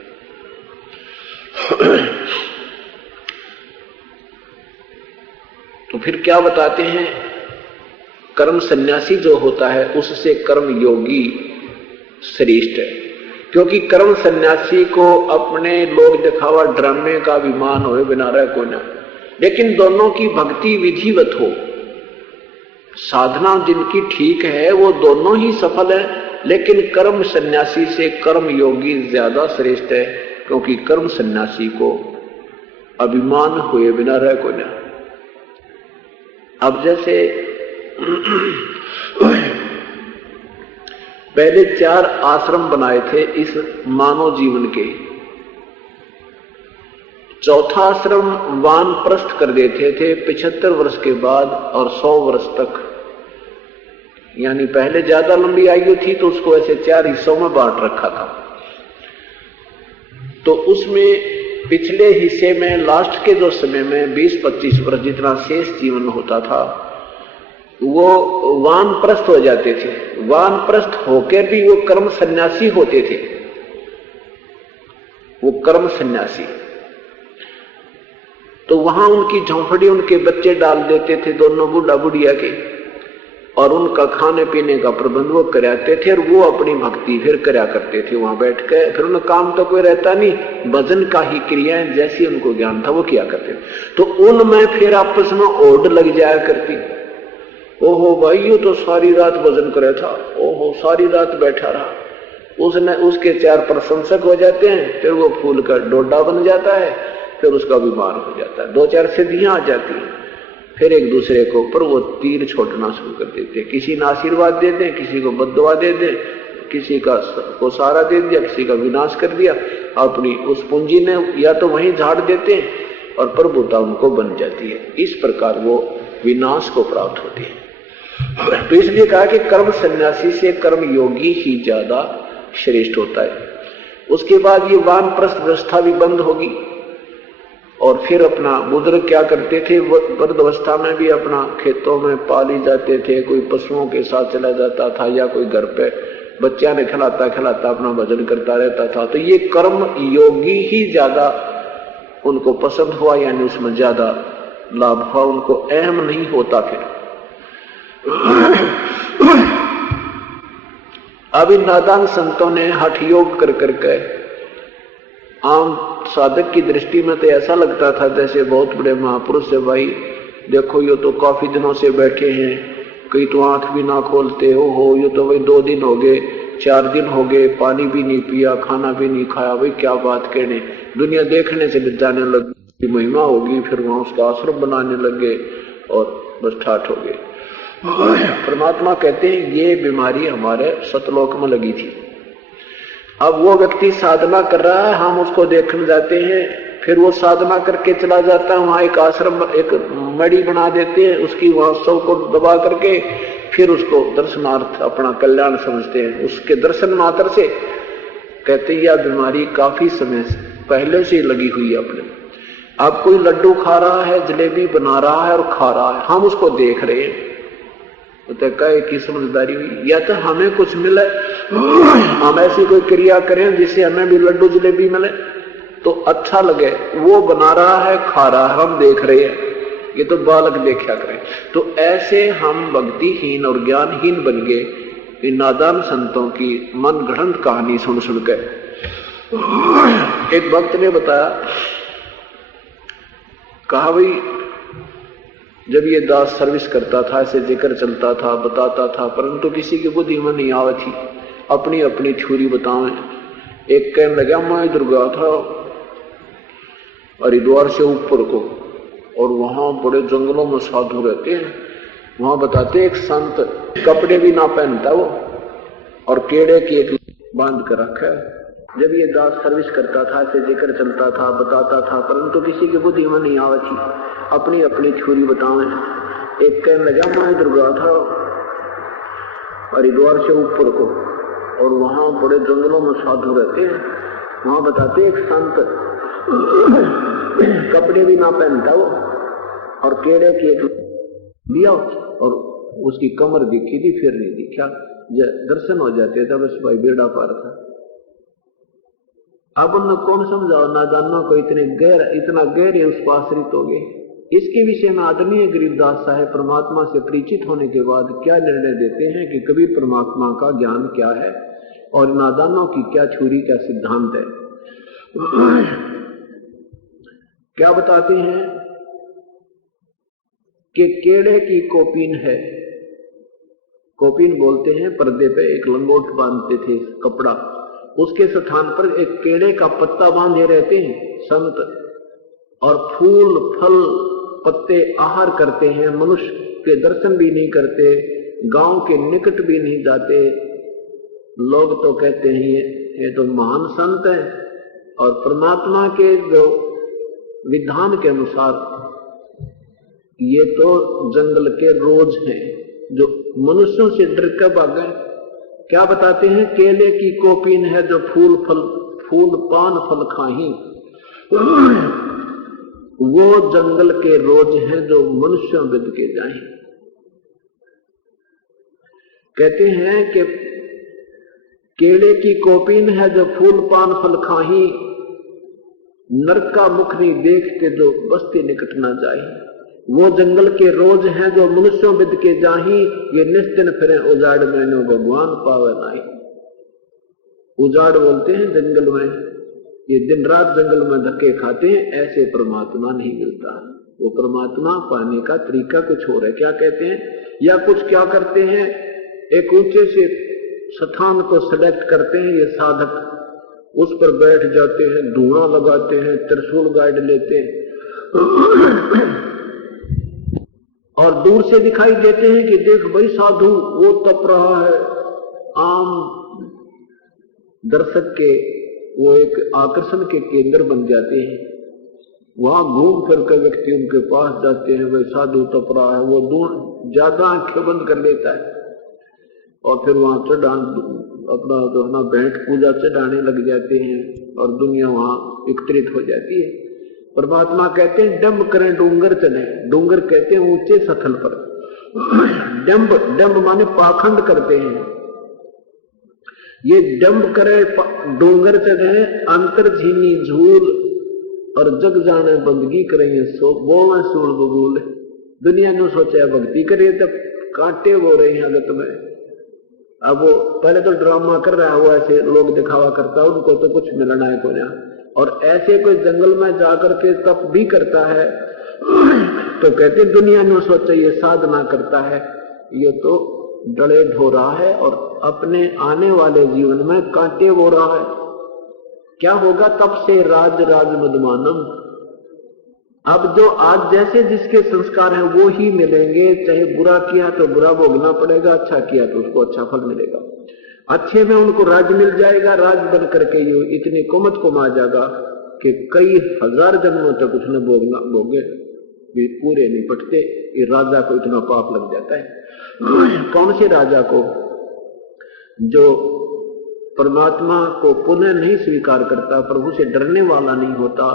तो फिर क्या बताते हैं? कर्म सन्यासी जो होता है उससे कर्म योगी श्रेष्ठ है, क्योंकि कर्म सन्यासी को अपने लोग दिखावा ड्रामे का अभिमान हो बिना रह को ना, लेकिन दोनों की भक्ति विधिवत हो, साधना जिनकी ठीक है वो दोनों ही सफल है। लेकिन कर्म सन्यासी से कर्म योगी ज्यादा श्रेष्ठ है, क्योंकि कर्म सन्यासी को अभिमान हुए बिना रह को ना। अब जैसे पहले 4 आश्रम बनाए थे इस मानव जीवन के, चौथा आश्रम वानप्रस्थ कर देते थे 75 वर्ष के बाद और 100 वर्ष तक, यानी पहले ज्यादा लंबी आयु थी तो उसको ऐसे 4 हिस्सों में बांट रखा था। तो उसमें पिछले हिस्से में लास्ट के जो समय में 20-25 वर्ष जितना शेष जीवन होता था वो वानप्रस्थ हो जाते थे। वानप्रस्थ होकर भी वो कर्म सन्यासी होते थे, वो कर्म सन्यासी। तो वहां उनकी झोंपड़ी उनके बच्चे डाल देते थे, दोनों बूढ़ा बुढ़िया के, और उनका खाने पीने का प्रबंध वो कराते थे और वो अपनी भक्ति फिर करा करते थे वहां बैठ के। फिर उन्हें काम तो कोई रहता नहीं, भजन का ही क्रियाएं जैसी उनको ज्ञान था वो किया करते। तो उनमें फिर आपस में ओढ़ लग जाया करती, ओहो भाई ये तो सारी रात भजन करे था, ओहो सारी रात बैठा रहा, उसने उसके 4 प्रशंसक हो जाते हैं, फिर वो फूल का डोडा बन जाता है, फिर उसका बीमार हो जाता है, 2-4 सिद्धियां आ जाती हैं, फिर एक दूसरे के ऊपर वो तीर छोड़ना शुरू कर देते हैं। किसी ने आशीर्वाद दे दें, किसी को बद्दुआ दे दें, किसी को सहारा दे दिया, किसी का विनाश कर दिया, अपनी उस पूंजी ने या तो वहीं झाड़ देते हैं और प्रभुता उनको बन जाती है। इस प्रकार वो विनाश को प्राप्त होती है। तो इसलिए कहा कि कर्म सन्यासी से कर्म योगी ही ज्यादा श्रेष्ठ होता है। उसके बाद ये वानप्रस्थ व्यवस्था भी बंद होगी और फिर अपना बुजुर्ग क्या करते थे, वृद्ध अवस्था में भी अपना खेतों में पाली जाते थे, कोई पशुओं के साथ चला जाता था या कोई घर पे बच्चा ने खिलाता खिलाता अपना भजन करता रहता था। तो ये कर्म योगी ही ज्यादा उनको पसंद हुआ, यानी उसमें ज्यादा लाभ हुआ, उनको अहम नहीं होता। फिर अब इन नादान संतों ने हठ योग कर करके, आम साधक की दृष्टि में तो ऐसा लगता था जैसे बहुत बड़े महापुरुष है, भाई देखो ये तो काफी दिनों से बैठे हैं, कई तो आंख भी ना खोलते हो, ये तो भाई 2 दिन हो गए, 4 दिन हो गए, पानी भी नहीं पिया, खाना भी नहीं खाया, भाई क्या बात कहने। दुनिया देखने से जाने लगी, महिमा होगी, फिर वहां उसका आश्रम बनाने लग गए और बस ठाठ हो गए। परमात्मा कहते हैं ये बीमारी हमारे सतलोक में लगी थी। अब वो व्यक्ति साधना कर रहा है, हम उसको देखने जाते हैं, फिर वो साधना करके चला जाता है, वहां एक आश्रम एक मड़ी बना देते हैं, उसकी वहां सब को दबा करके फिर उसको दर्शनार्थ अपना कल्याण समझते हैं। उसके दर्शन मात्र से कहते हैं यह बीमारी काफी समय पहले से लगी हुई है अपने। अब कोई लड्डू खा रहा है, जलेबी बना रहा है और खा रहा है, हम उसको देख रहे हैं, तो क्या की समझदारी हुई? या तो हमें कुछ मिले, हम ऐसी कोई क्रिया करें जिससे हमें भी लड्डू जलेबी मिले तो अच्छा लगे। वो बना रहा है, खा रहा है, हम देख रहे हैं, ये तो बालक देखा करें। तो ऐसे हम भक्तिहीन और ज्ञानहीन बन गए इन नादान संतों की मन गढ़ंत कहानी सुन सुन के। एक भक्त ने बताया, कहा भाई जब ये दास सर्विस करता था, ऐसे जिक्र चलता था, बताता था, परंतु किसी की बुद्धि में नहीं आवे थी, अपनी अपनी थ्योरी बतावे। एक कहने लगा, मैं इधर गया था हरिद्वार से ऊपर को, और वहां बड़े जंगलों में साधु रहते हैं, वहां बताते एक संत कपड़े भी ना पहनता वो, और केड़े की एक बांध कर रखा है। जब ये दास सर्विस करता था, ऐसे जिक्र चलता था, बताता था, परंतु किसी की बुद्धि में नहीं आवे थी, अपनी अपनी थ्योरी बतावे। एक कहने लगा, मैं इधर गया था हरिद्वार से ऊपर को, और वहां बड़े जंगलों में साधु रहते हैं, वहां बताते एक संत कपड़े भी ना पहनता वो, और केड़े की एक लिया, और उसकी कमर दिखी थी, फिर नहीं दिखा, दर्शन हो जाते थे, बस भाई बेड़ा पार था। अब उन्हें कौन समझाओ, नादानों को इतना गहरे उस पर आश्रित हो गए। इसके विषय में आदरणीय गरीबदास साहेब परमात्मा से परिचित होने के बाद क्या निर्णय देते हैं कि कबीर परमात्मा का ज्ञान क्या है और नादानों की क्या थ्योरी, क्या सिद्धांत है। क्या बताते हैं कि केड़े की कोपीन है, कोपीन बोलते हैं, पर्दे पे एक लंगोट बांधते थे कपड़ा, उसके स्थान पर एक केड़े का पत्ता बांधे रहते हैं संत, और फूल फल पत्ते आहार करते हैं, मनुष्य के दर्शन भी नहीं करते, गांव के निकट भी नहीं जाते। लोग तो कहते हैं ये तो महान संत है, और परमात्मा के जो विधान के अनुसार ये तो जंगल के रोज हैं जो मनुष्यों से डर कर भागे। क्या बताते हैं, केले की कोपीन है जो फूल पान फल खाही, वो जंगल के रोज हैं जो मनुष्यों विद के जाए। कहते हैं कि केले की कोपीन है जो फूल पान फल खाही, नरक का मुख नहीं देखते जो बस्ती निकट ना जाए। वो जंगल के रोज हैं जो मनुष्यों विद के जाही, ये निस्तिन फिरे उजाड़ में नो भगवान पावे नाही। उजाड़ बोलते हैं जंगल में, ये दिन रात जंगल में धक्के खाते हैं, ऐसे परमात्मा नहीं मिलता। वो परमात्मा पाने का तरीका कुछ और है। क्या कहते हैं, या कुछ क्या करते हैं, एक ऊंचे से स्थान को सिलेक्ट करते हैं ये साधक, उस पर बैठ जाते हैं, धुआं लगाते हैं, त्रिशूल गाइड लेते हैं और दूर से दिखाई देते हैं कि देख भाई साधु वो तप रहा है। आम दर्शक के वो एक आकर्षण के केंद्र बन जाते हैं, वहां घूम फिर कर व्यक्ति उनके पास जाते हैं, भाई साधु तप रहा है, वो दूर ज्यादा आंखें बंद कर लेता है और फिर वहां चढ़ान अपना तो अपना भेंट पूजा चढ़ाने लग जाते हैं और दुनिया वहां एकत्रित हो जाती है। परमात्मा कहते हैं डंब करें डूंगर चले, डूंगर कहते हैं ऊंचे सथल पर, डंब माने पाखंड करते हैं। ये डंब करे डूंगर चढ़े, अंतर झीनी झूल और जग जाने बंदगी करेंगे, सो बोला सूल बबूल। दुनिया ने सोचा भक्ति करे तब कांटे हो रहे हैं अगत में। अब वो पहले तो ड्रामा कर रहा हुआ, ऐसे लोग दिखावा करता है, उनको तो कुछ मिलना है को ना, और ऐसे कोई जंगल में जाकर के तप भी करता है तो कहते दुनिया ने सोचा ये साधना करता है, ये तो डले ढो रहा है और अपने आने वाले जीवन में कांटे हो रहा है। क्या होगा तब से राज मधुमानम। अब जो आज जैसे जिसके संस्कार हैं वो ही मिलेंगे, चाहे बुरा किया तो बुरा भोगना पड़ेगा, अच्छा किया तो उसको अच्छा फल मिलेगा। अच्छे में उनको राज मिल जाएगा, राज बन करके ये इतनी कुमत को मा जाएगा कि कई हजार जन्मों तक उसने भोगे भी पूरे नहीं पटते। ये राजा को इतना पाप लग जाता है। कौन से राजा को? जो परमात्मा को पुनः नहीं स्वीकार करता, प्रभु से डरने वाला नहीं होता,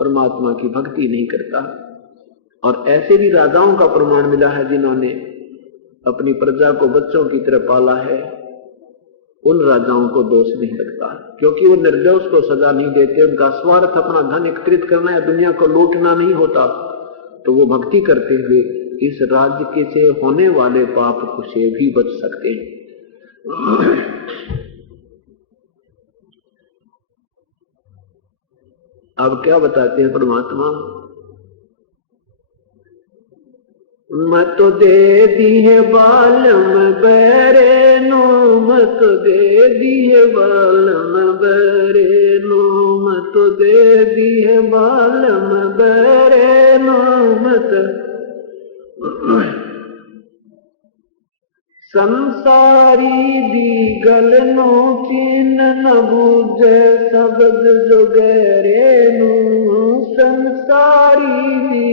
परमात्मा की भक्ति नहीं करता। और ऐसे भी राजाओं का प्रमाण मिला है जिन्होंने अपनी प्रजा को बच्चों की तरह पाला है, उन राजाओं को दोष नहीं लगता, क्योंकि वो निर्दोष को सजा नहीं देते। उनका स्वार्थ अपना धन एकत्रित करना है, दुनिया को लूटना नहीं होता, तो वो भक्ति करते हुए इस राज्य के से होने वाले पाप से भी बच सकते हैं। अब क्या बताते हैं परमात्मा? मत दे दिए बालम बैरे नो, मत दे दिए बालम बैरे नो, मत दे दिए बालम बैरे नो, मत संसारी दी गल नो चीन न बूझे शब्द जो गहरे नो, संसारी दी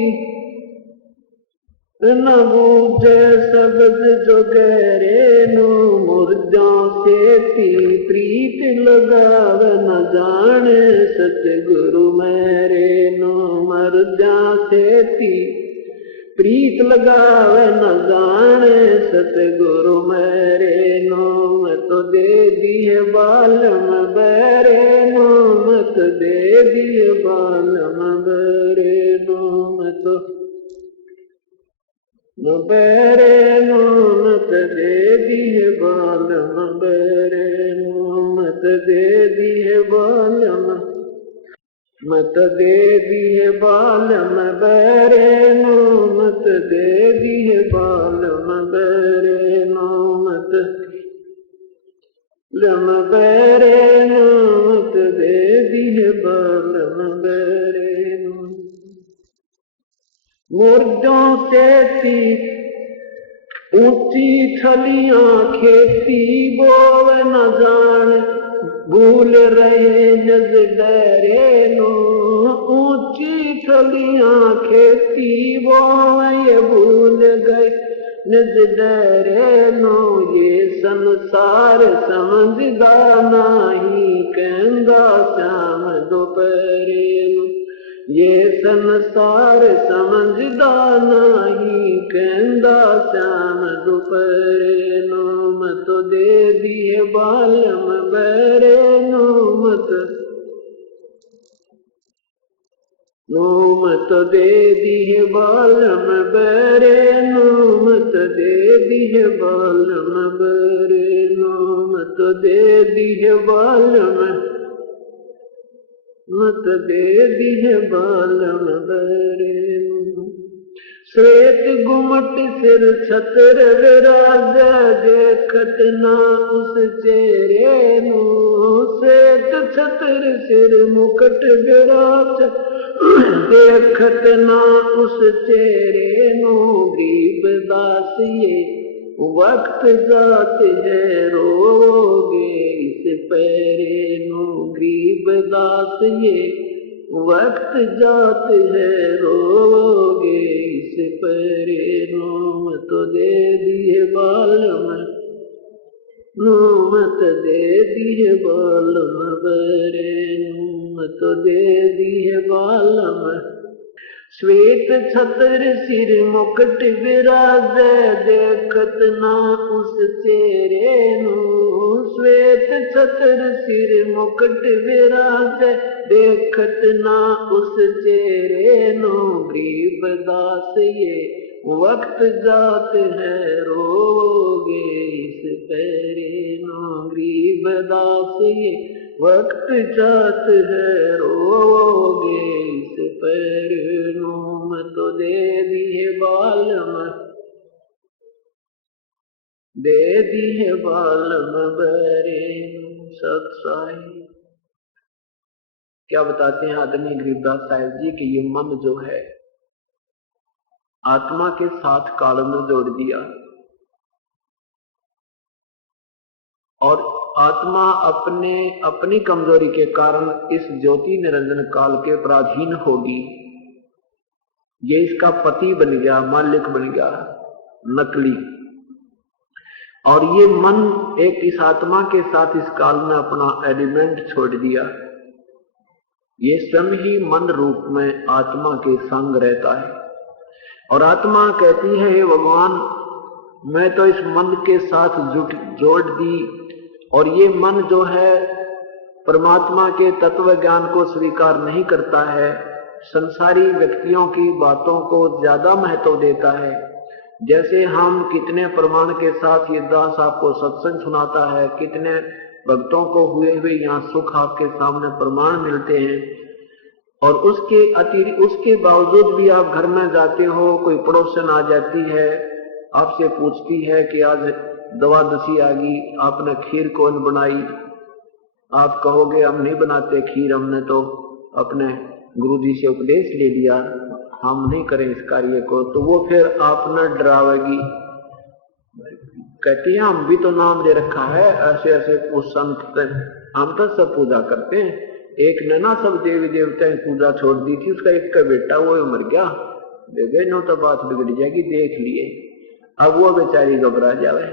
न बूझे शब्द जो गहरे नो, मुर्दों से प्रीत लगाव न जाने सतगुरु मेरे नो, मुर्दों से प्रीत लगाव न जाने सतगुरु मेरे नो, मत दे दिए बालम बैरे नो, मत दे दिए बालम बैरे नो, मत बैरे नो, मत दे दिए बालम बैरे नो, मत दे दिए बालम, मत दे दिए बालम बैरे नो, मत दे दिए बालम बैरे नो, मत लम बैरे नो, मत दे दिए बालम बैरे नो। मुर्दों से ऊंची थलियां खेती बोव न जान, भूल रहे नज डरे नो, ऊंची थलियां खेती बोव ये भूल गए नज डरे नो, ये संसार समझदा नहीं कहंदा श्याम दोपहरे नो, ये संसार समझदा नहीं कहंदा श्याम दोपहरे नो, मत दे दिए बालम बैरे नो, मत दे दिए बालम बैरे नो, मत दे दिए बालम बैरे नो, मत दे दिए बालम, मत दे दिए बालम बैरे नो। श्वेत गुमट सिर छतर विराज, देखत ना उस चेहरे नो, श्वेत छतर सिर मुकुट विराज, देखत ना उस चेहरे नो, गरीब दास ये वक्त जात है रोगे इस पैरे नो, गरीब दास ये वक्त जात है रोगे इस पैरे नो, मत दे दिए बालम नो, मत दे दिए बालम बैरे नो, मत दे दिए बालम। श्वेत छतर सिर मुकुट विराज, देखत ना उस चेहरे नो, श्वेत छतर सिर मुकुट विराज, देखत ना उस चेहरे नो, गरीब दास ये वक्त जात है रोगे इस पैरे नो, गरीब दास ये वक्त जात है रोगे इस पैरे नो, मत दे दिए बालम, दे दिए बालम बैरे नो। सत साई क्या बताते हैं आदरणीय गरीबदास साहिब जी कि ये मन जो है आत्मा के साथ काल में जोड़ दिया, और आत्मा अपनी कमजोरी के कारण इस ज्योति निरंजन काल के पराधीन होगी। ये इसका पति बन गया, मालिक बन गया, नकली। और ये मन एक इस आत्मा के साथ इस काल में अपना एलिमेंट छोड़ दिया, ये स्वयं ही मन रूप में आत्मा के संग रहता है। और आत्मा कहती है, हे भगवान, मैं तो इस मन के साथ जोड़ दी, और ये मन जो है परमात्मा के तत्व ज्ञान को स्वीकार नहीं करता है, संसारी व्यक्तियों की बातों को ज्यादा महत्व देता है। जैसे हम कितने प्रमाण के साथ ये दास आपको सत्संग सुनाता है, कितने भक्तों को हुए हुए यहाँ सुख आपके सामने प्रमाण मिलते हैं, और उसके बावजूद भी आप घर में जाते हो, कोई पड़ोसन आ जाती है, आपसे पूछती है कि आज द्वादशी आ गई, आपने खीर कौन बनाई? आप कहोगे हम नहीं बनाते खीर, हमने तो अपने गुरुजी से उपदेश ले लिया, हम नहीं करें इस कार्य को। तो वो फिर आप न डरावेगी, कहती है हम भी तो नाम ले रखा है, ऐसे ऐसे उस संत हम तो सब पूजा करते हैं, एक ने ना सब देवी देवता की पूजा छोड़ दी थी, उसका एक का बेटा वो मर गया, नो तो बात बिगड़ जाएगी, देख लिए। अब वो बेचारी घबरा जावे,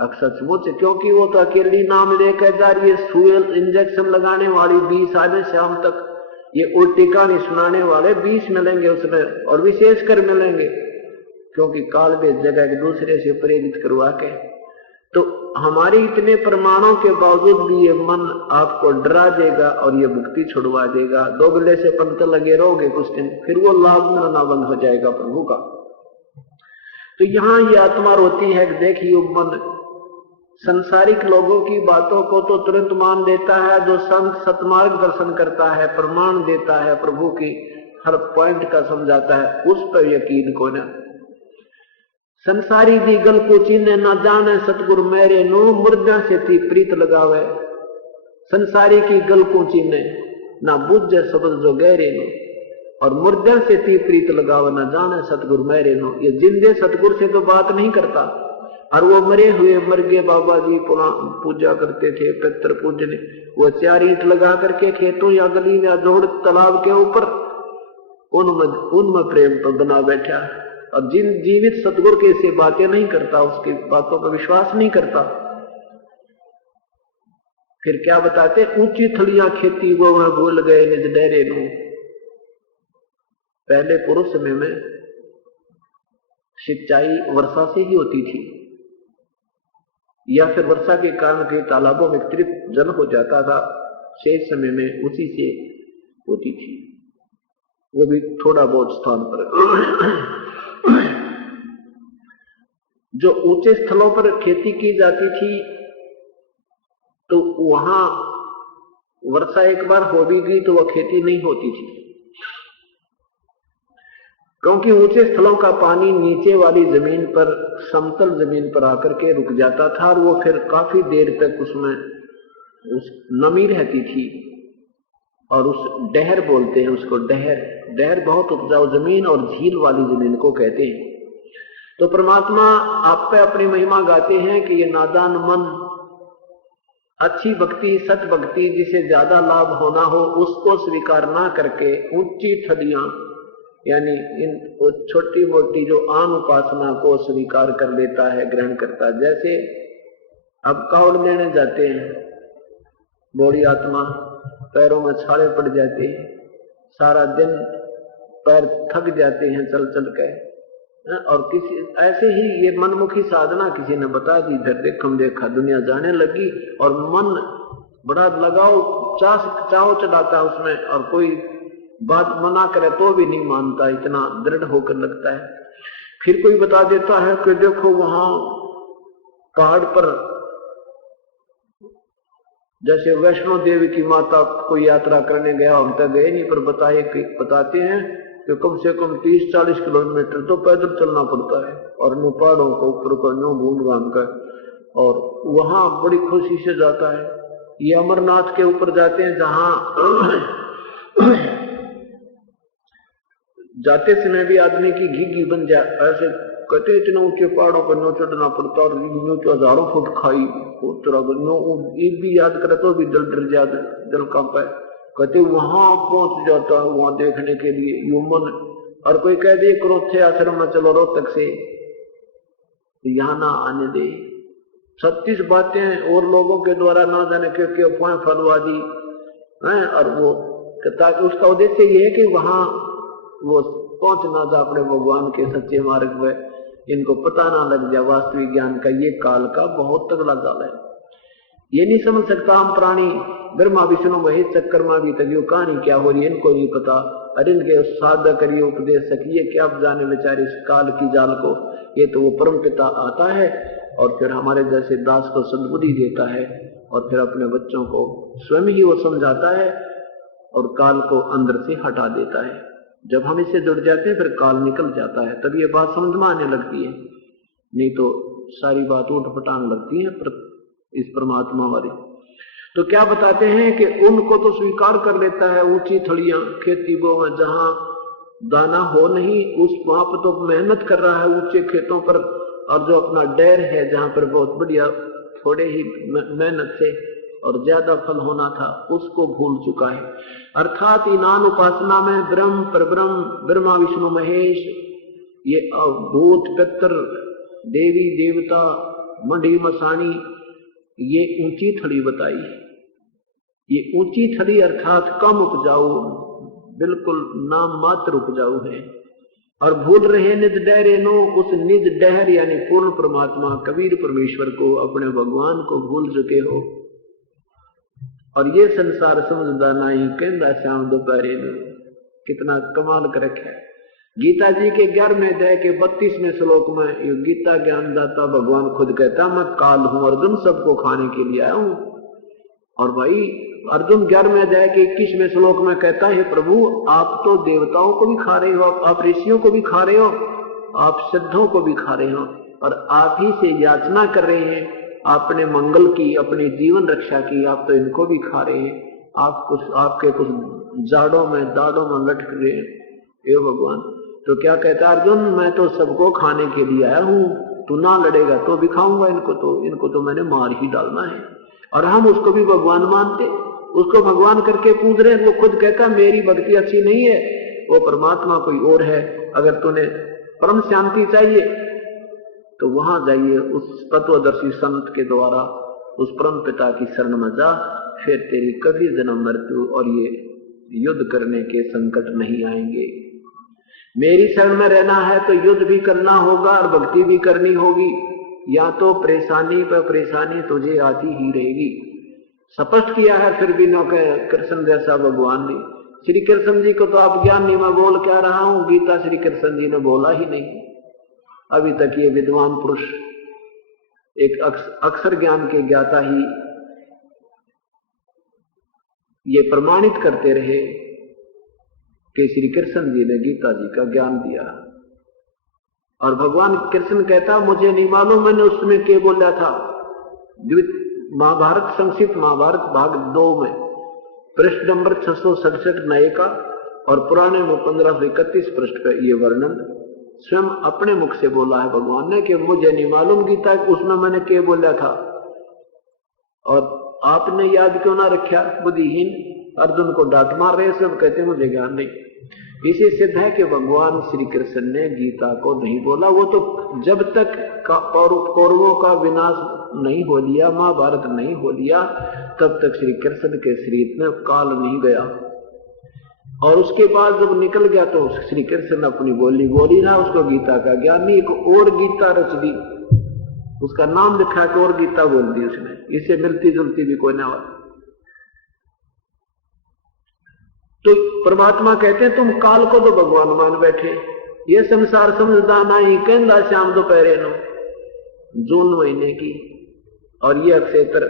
अक्सर सचमुच, क्योंकि वो तो अकेली नाम लेकर जा रही है, सुई इंजेक्शन लगाने वाली 20 आने शाम तक, ये उल्टी कहानी सुनाने वाले 20 मिलेंगे उसमें, और विशेषकर मिलेंगे, क्योंकि काल में जगह एक दूसरे से प्रेरित करवा के। तो हमारे इतने प्रमाणों के बावजूद भी ये मन आपको डरा देगा और ये मुक्ति छुड़वा देगा। 2 गले से पंक्त लगे रहोगे कुछ दिन, फिर वो लाभ मिलना बंद हो जाएगा प्रभु का। तो यहाँ ये आत्मा रोती है कि देखिए मन संसारिक लोगों की बातों को तो तुरंत मान लेता है, जो संत सतमार्ग दर्शन करता है, प्रमाण देता है, प्रभु की हर पॉइंट का समझाता है, उस पर यकीन को न। संसारी दी गल को चिन्ह न जाने सतगुरु मेरे नो, मुर्दा से थी प्रीत लगावे। संसारी की गल को चिन्ह ना बुझे शब्द जो गहरे नो, और मुर्दा से थी प्रीत लगावे न जाने सतगुरु मेरे नो। ये जिंदे सतगुरु से तो बात नहीं करता, और वो मरे हुए मर गए बाबा जी पूजा करते थे, पितर पूजने, वो 4 ईंट लगा करके खेतों या गली या जोड़ तालाब के ऊपर उनमें प्रेम तो बना बैठा। और जिन जीवित सतगुरु के से बातें नहीं करता, उसकी बातों का विश्वास नहीं करता, फिर क्या बताते, ऊंची थलियां खेती वो वहां भूल गए निज डेरे नो। पहले पुरुष समय में सिंचाई वर्षा से ही होती थी, या फिर वर्षा के कारण के तालाबों में तृप्त जल हो जाता था, शेष समय में उसी से होती थी, वो भी थोड़ा बहुत स्थान पर। जो ऊंचे स्थलों पर खेती की जाती थी, तो वहां वर्षा एक बार हो भी गई तो वह खेती नहीं होती थी, क्योंकि ऊंचे स्थलों का पानी नीचे वाली जमीन पर, समतल जमीन पर आकर के रुक जाता था, और वो फिर काफी देर तक उसमें नमी रहती थी। और उस डहर बोलते हैं उसको, डहर बहुत उपजाऊ जमीन और झील वाली जमीन को कहते हैं। तो परमात्मा आप पे अपनी महिमा गाते हैं कि ये नादान मन अच्छी भक्ति, सत भक्ति, जिसे ज्यादा लाभ होना हो, उसको स्वीकार ना करके ऊंची थलियां यानी इन छोटी मोटी जो आम उपासना को स्वीकार कर लेता है, ग्रहण करता है। जैसे अब कावड़ लेने जाते हैं, बूढ़ी आत्मा, पैरों में छाले पड़ जाते हैं, सारा दिन पैर थक जाते हैं चल चल के, और किसी ऐसे ही ये मनमुखी साधना किसी ने बता दी, इधर देखा दुनिया जाने लगी, और मन बड़ा लगाओ चाव चढ़ाता है उसमें, और कोई बात मना करे तो भी नहीं मानता, इतना दृढ़ होकर लगता है। फिर कोई बता देता है कि देखो वहां पहाड़ पर, जैसे वैष्णो देवी की माता कोई यात्रा करने गया, हम तक गए नहीं, पर बताते हैं कि कम से कम 30-40 किलोमीटर तो पैदल चलना पड़ता है, और नो पहाड़ों को ऊपर को नो घूम घाम कर, और वहां बड़ी खुशी से जाता है। ये अमरनाथ के ऊपर जाते हैं, जहां जाते समय भी आदमी की घी बन जाए, ऐसे कहते इतने ऊंचे पहाड़ों पर नो चढ़ना पड़ता, और नो तो 1000 फुट खाई भी याद करे तो भी दिल कांपा है। कहते वहां पहुंच जाता है, वहां देखने के लिए ह्यूमन। और कोई कह दे क्रोध से आश्रम में चलो रोहतक से, यहां ना आने दे, 36 बातें और लोगों के द्वारा ना जाने क्योंकि अफवाहें फैलवा दी हैं, और वो ताकि उसका उद्देश्य ये है कि वहां वो पहुंच ना जा अपने भगवान के सच्चे मार्ग में, इनको पता ना लग जाए वास्तविक ज्ञान का। ये काल का बहुत तगड़ा जाल है, ये नहीं समझ सकता हम प्राणी ब्रह्मा विष्णु महेश चक्कर में भी तक कहानी क्या हो रही है इनको नहीं पता। अरे इनके साधक करिए उपदेशक, ये क्या जाने बेचारे इस काल की जाल को। ये तो वो परम पिता आता है और फिर हमारे जैसे दास को सद्बुद्धि देता है और फिर अपने बच्चों को स्वयं ही वो समझाता है और काल को अंदर से हटा देता है। जब हम इससे जुड़ जाते हैं फिर काल निकल जाता है, तब ये बात समझ में आने लगती है, नहीं तो सारी बात उठ पटांग लगती है इस परमात्मा वाली। तो क्या बताते हैं कि उनको तो स्वीकार कर लेता है, ऊंची थड़ियां खेती गो में जहां दाना हो नहीं उस वहां पर तो मेहनत कर रहा है ऊंचे खेतों पर, और जो अपना डेर है जहां पर बहुत बढ़िया थोड़े ही मेहनत से और ज्यादा फल होना था उसको भूल चुका है। अर्थात इनान उपासना में ब्रह्म परब्रह्म ब्रह्मा विष्णु महेश, ये भूत पितर देवी देवता मंडी मसानी, ये ऊंची थड़ी बताई है। ये ऊंची थड़ी अर्थात कम उपजाऊ, बिल्कुल नाम मात्र उपजाऊ है, और भूल रहे निज डहरे नो, उस निज डहर यानी पूर्ण परमात्मा कबीर परमेश्वर को, अपने भगवान को भूल चुके हो। और ये संसार समझदा नहीं कहंदा श्याम दोपहरे नो, कितना कमाल कर रखा है। गीता जी के 11वें अध्याय के 32वें श्लोक में ये गीता ज्ञानदाता भगवान खुद कहता मैं काल हूं, अर्जुन सबको खाने के लिए आया हूं। और भाई अर्जुन 11वें अध्याय के 21वें श्लोक में कहता है प्रभु आप तो देवताओं को भी खा रहे हो, आप ऋषियों को भी खा रहे हो, आप सिद्धों को भी खा रहे हो, और आप ही से याचना कर रहे हैं अपने मंगल की, अपनी जीवन रक्षा की, आप तो इनको भी खा रहे हैं। आप कुछ आपके कुछ जाड़ों में दाड़ों में लटक रहे हैं हे भगवान। तो क्या कहता अर्जुन मैं तो सबको खाने के लिए आया हूं, तू ना लड़ेगा तो भी खाऊंगा इनको तो मैंने मार ही डालना है। और हम उसको भी भगवान मानते, उसको भगवान करके पूज रहे हैं। वो खुद कहता मेरी भक्ति अच्छी नहीं है, वो परमात्मा कोई और है। अगर तूने परम शांति चाहिए तो वहां जाइए उस तत्वदर्शी संत के द्वारा, उस परम पिता की शरण में जा, फिर तेरी कभी जन्म मृत्यु और ये युद्ध करने के संकट नहीं आएंगे। मेरी शरण में रहना है तो युद्ध भी करना होगा और भक्ति भी करनी होगी, या तो परेशानी पर परेशानी तुझे आती ही रहेगी। स्पष्ट किया है फिर भी न कृष्ण जैसा भगवान ने। श्री कृष्ण जी को तो आप ज्ञान नहीं, मैं बोल क्या रहा हूं, गीता श्री कृष्ण जी ने बोला ही नहीं। अभी तक ये विद्वान पुरुष एक अक्षर ज्ञान के ज्ञाता ही ये प्रमाणित करते रहे कि श्री कृष्ण जी ने गीता जी का ज्ञान दिया। और भगवान कृष्ण कहता मुझे नहीं मालूम मैंने उसमें क्या बोला था। महाभारत संक्षिप्त महाभारत भाग 2 में पृष्ठ नंबर 667 नए का और पुराने में 1531 पृष्ठ का ये वर्णन स्वयं अपने मुख से बोला है भगवान ने कि मुझे नहीं मालूम गीता उसमें मैंने क्या बोला था, और आपने याद क्यों ना रखा बुद्धिहीन। अर्जुन को डांट मार रहे सब, कहते मुझे ज्ञान नहीं। इसी सिद्ध है कि भगवान श्री कृष्ण ने गीता को नहीं बोला। वो तो जब तक कौरवों का विनाश नहीं हो लिया, महाभारत नहीं हो लिया, तब तक श्री कृष्ण के शरीर में काल नहीं गया। और उसके बाद जब निकल गया तो श्री कृष्ण अपनी बोली ना, उसको गीता का ज्ञान नहीं, एक और गीता रच दी, उसका नाम लिखा कि और गीता बोल दी उसने, इससे मिलती जुलती भी कोई ना हो। तो परमात्मा कहते हैं तुम काल को तो भगवान मान बैठे, ये संसार समझदा नहीं कहंदा श्याम दोपहरे नो, जून महीने की और ये अक्षेत्र,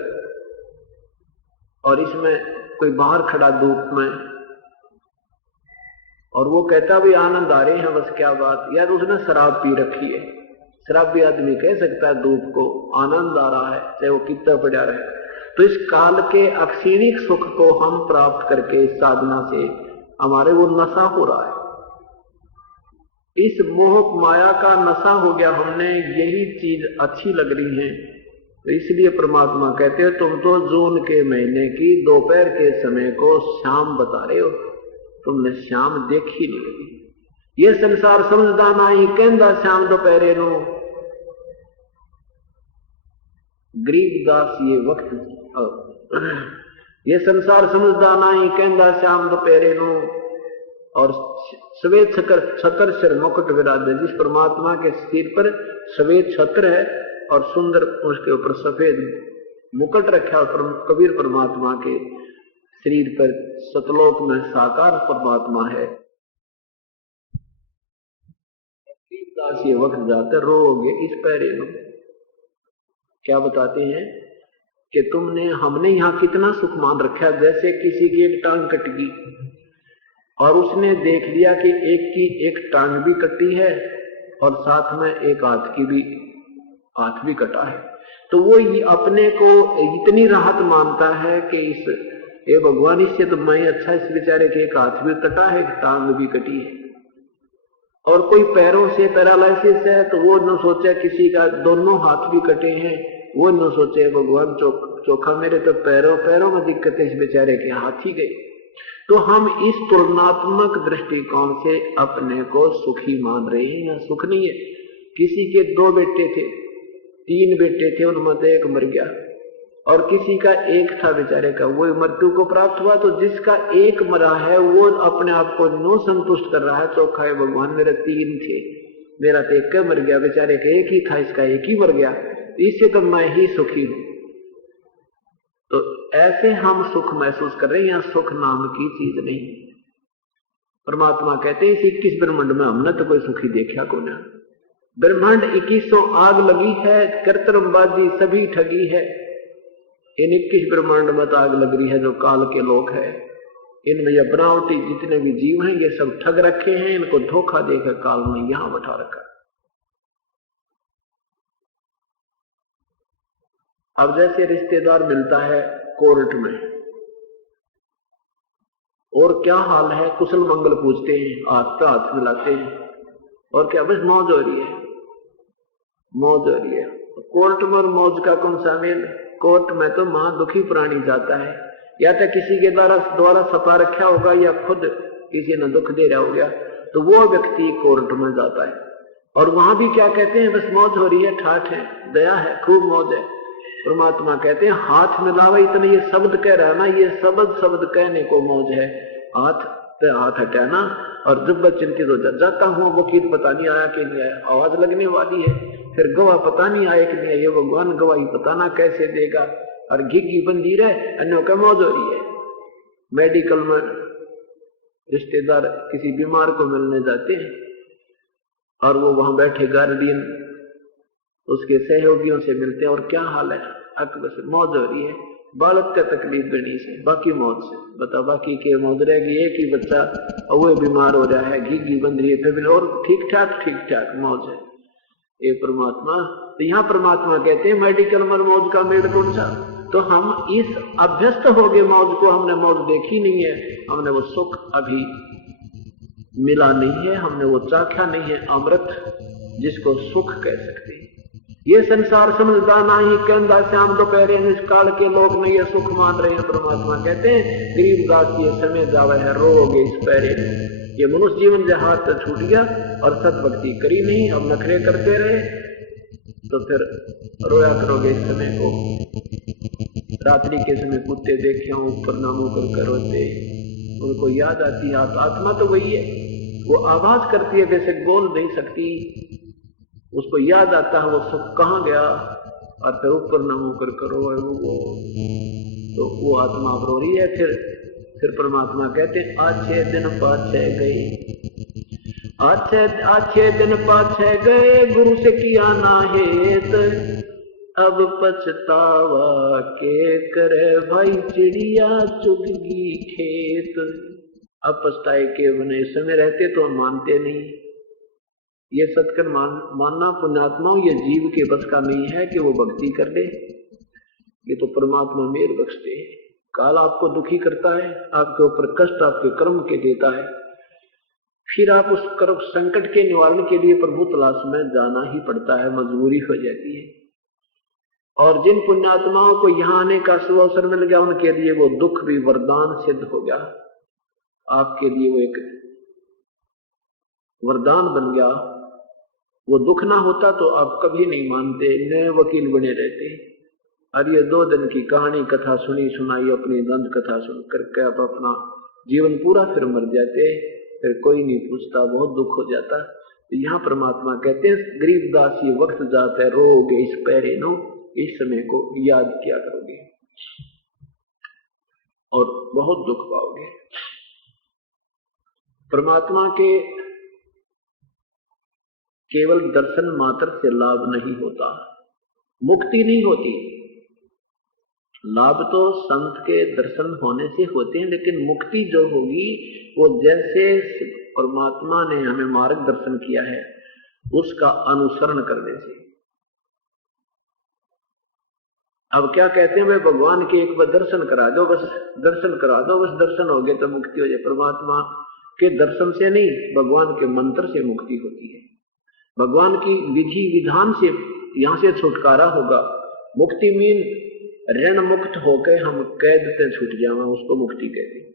और इसमें कोई बाहर खड़ा धूप में, और वो कहता भी आनंद आ रहे हैं, बस क्या बात यार, उसने शराब पी रखी है। शराबी आदमी कह सकता है धूप को आनंद आ रहा है चाहे वो कितना पड़ा रहे। तो इस काल के अक्षीणिक सुख को हम प्राप्त करके इस साधना से हमारे वो नशा हो रहा है, इस मोह माया का नशा हो गया, हमने यही चीज अच्छी लग रही है। तो इसलिए परमात्मा कहते हैं तुम तो जून के महीने की दोपहर के समय को शाम बता रहे हो, तुमने शाम देखी नहीं लगी। ये संसार समझदा नहीं कहंदा श्याम दोपहरे नो, गरीबदास ये वक्त ये संसार समझदा नहीं कहंदा श्याम दोपहरे नो। और श्वेत छत्र सिर मुकुट विराजे, जिस परमात्मा के सिर पर श्वेत छत्र है और सुंदर उसके ऊपर सफेद मुकुट रखा और कबीर परमात्मा के शरीर पर सतलोक में साकार परमात्मा है। गरीबदास ये वक्त जाकर रोओगे इस पैरे नो। क्या बताते हैं कि हमने यहाँ कितना सुख मान रखा, जैसे किसी की एक टांग कट गई और उसने देख लिया कि एक की एक टांग भी कटी है और साथ में एक हाथ भी कटा है, तो वो अपने को इतनी राहत मानता है कि ये भगवान, इससे तो मैं अच्छा, इस बेचारे के एक हाथ भी कटा है, टांग भी कटी है। और कोई पैरों से पैरालिसिस है तो वो न सोचे किसी का दोनों हाथ भी कटे हैं, वो न सोचे भगवान चोखा मेरे तो पैरों में दिक्कत है, इस बेचारे के हाथ ही गए। तो हम इस तुलनात्मक दृष्टिकोण से अपने को सुखी मान रहे हैं या सुख नहीं है। किसी के 2 बेटे थे, 3 बेटे थे, उनमें से एक मर गया और किसी का एक था बेचारे का, वो मृत्यु को प्राप्त हुआ। तो जिसका एक मरा है वो अपने आप को नो संतुष्ट कर रहा है, चौखा है भगवान मेरे 3 थे, मेरा तो एक मर गया, बेचारे का एक ही था, इसका एक ही मर गया, इससे तो मैं ही सुखी हूं। तो ऐसे हम सुख महसूस कर रहे हैं, यहाँ सुख नाम की चीज नहीं। परमात्मा कहते हैं इस 21 ब्रह्मांड में हमने तो कोई सुखी देखा को ना। ब्रह्मांड 2100 आग लगी है, कर्तव्यबाजी सभी ठगी है। इन 21 ब्रह्मांड में तो आग लग रही है जो काल के लोग है। इनमें यह बनावटी जितने भी जीव हैं ये सब ठग रखे हैं, इनको धोखा देकर काल में यहां बैठा रखा। अब जैसे रिश्तेदार मिलता है कोर्ट में और क्या हाल है, कुशल मंगल पूछते हैं, हाथ पे हाथ मिलाते हैं और क्या बस मौज हो रही है, मौज हो रही है। कोर्ट में और मौज का कौन सा मेल? कोर्ट में तो महा दुखी प्राणी जाता है, या तो किसी के द्वारा सपा रखा होगा या खुद किसी ने दुख दे रहा हो गया, तो वो व्यक्ति कोर्ट में जाता है। और वहां भी क्या कहते हैं, बस मौज हो रही है, ठाठ है, दया है, खूब मौज है। परमात्मा कहते हैं हाथ मिलावा, इतने ये शब्द कह रहा है ना, ये शब्द कहने को मौज है। हाथ पे हाथ हटाना और जब चिंतित हो जाता हूँ, वकील पता नहीं आया कि नहीं आया, आवाज लगने वाली है, फिर गवाह पता नहीं आया कि नहीं आया, भगवान गवाही पता ना कैसे देगा, और घिघी बंदी रहे, अन्यों का मौज हो रही है। मेडिकल में रिश्तेदार किसी बीमार को मिलने जाते हैं और वो वहां बैठे गार्डियन उसके सहयोगियों से मिलते हैं, और क्या हाल है, बस मौज हो रही है, बालक का तकलीफ गणी से, बाकी मौज से। बता बाकी के मौज रहेगी, एक ही बच्चा और वो बीमार हो रहा है, घी बन रही है, फिर और ठीक ठाक मौज है। ये परमात्मा, तो यहाँ परमात्मा कहते हैं मेडिकल में मौज का मेड़ कौन सा? तो हम इस अभ्यस्त हो गए मौज को, हमने मौज देखी नहीं है, हमने वो सुख अभी मिला नहीं है, हमने वो चाखा नहीं है अमृत जिसको सुख कह सकते हैं। ये संसार समझदा नहीं कहंदा श्याम दोपहरे, निष्काल के लोग में ये सुख मान रहे हैं। परमात्मा कहते हैं गरीबदास ये समय जावे है, रोगे इस पैरे। ये मनुष्य जीवन जहां से छूट गया और सतभक्ति करी नहीं, अब नखरे करते रहे तो फिर रोया करोगे इस समय को। रात्रि के समय कुत्ते देखे हो ऊपर नामों कर रोते, उनको याद आती है आत्मा तो वही है, वो आवाज करती है वैसे बोल नहीं सकती, उसको याद आता है वो सुख कहाँ गया, और फिर ऊपर नमो कर करो वो, तो वो आत्मा रो रही है। फिर परमात्मा कहते हैं अच्छे दिन पाछे गए, अच्छे दिन पाछे गए, गुरु से किया ना हेत, अब पछतावा के करे भाई चिड़िया चुगी खेत। अब पछताए के बने समय रहते तो मानते नहीं। ये सत्कर्म मानना पुण्यात्माओं ये जीव के बस का नहीं है कि वो भक्ति कर ले, ये तो परमात्मा मेर बख्शते हैं। काल आपको दुखी करता है, आपके ऊपर कष्ट आपके कर्म के देता है, फिर आप उस कर्म संकट के निवारण के लिए प्रभु तलाश में जाना ही पड़ता है, मजबूरी हो जाती है। और जिन पुण्यात्माओं को यहाँ आने का सुअवसर मिल गया उनके लिए वो दुख भी वरदान सिद्ध हो गया, आपके लिए वो एक वरदान बन गया। वो दुख ना होता तो आप कभी नहीं मानते, नए वकील बने रहते। और ये 2 दिन की कहानी कथा सुनी सुनाई, अपनी दंत कथा सुन करके अब अपना जीवन पूरा फिर मर जाते, फिर कोई नहीं पूछता, बहुत दुख हो जाता। तो यहाँ परमात्मा कहते हैं गरीबदास ये वक्त जाता है, रोगे इस पैरे नो, इस समय को याद किया करोगे और बहुत दुख पाओगे। परमात्मा के केवल दर्शन मात्र से लाभ नहीं होता, मुक्ति नहीं होती। लाभ तो संत के दर्शन होने से होते हैं, लेकिन मुक्ति जो होगी वो जैसे परमात्मा ने हमें मार्गदर्शन किया है उसका अनुसरण करने से। अब क्या कहते हैं, मैं भगवान के एक बार दर्शन करा दो, बस दर्शन करा दो, बस दर्शन हो गए तो मुक्ति हो जाए। परमात्मा के दर्शन से नहीं, भगवान के मंत्र से मुक्ति होती है, भगवान की विधि विधान से यहां से छुटकारा होगा। मुक्ति मीन ऋण मुक्त होकर हम कैद से छूट जावा, उसको मुक्ति कहते हैं।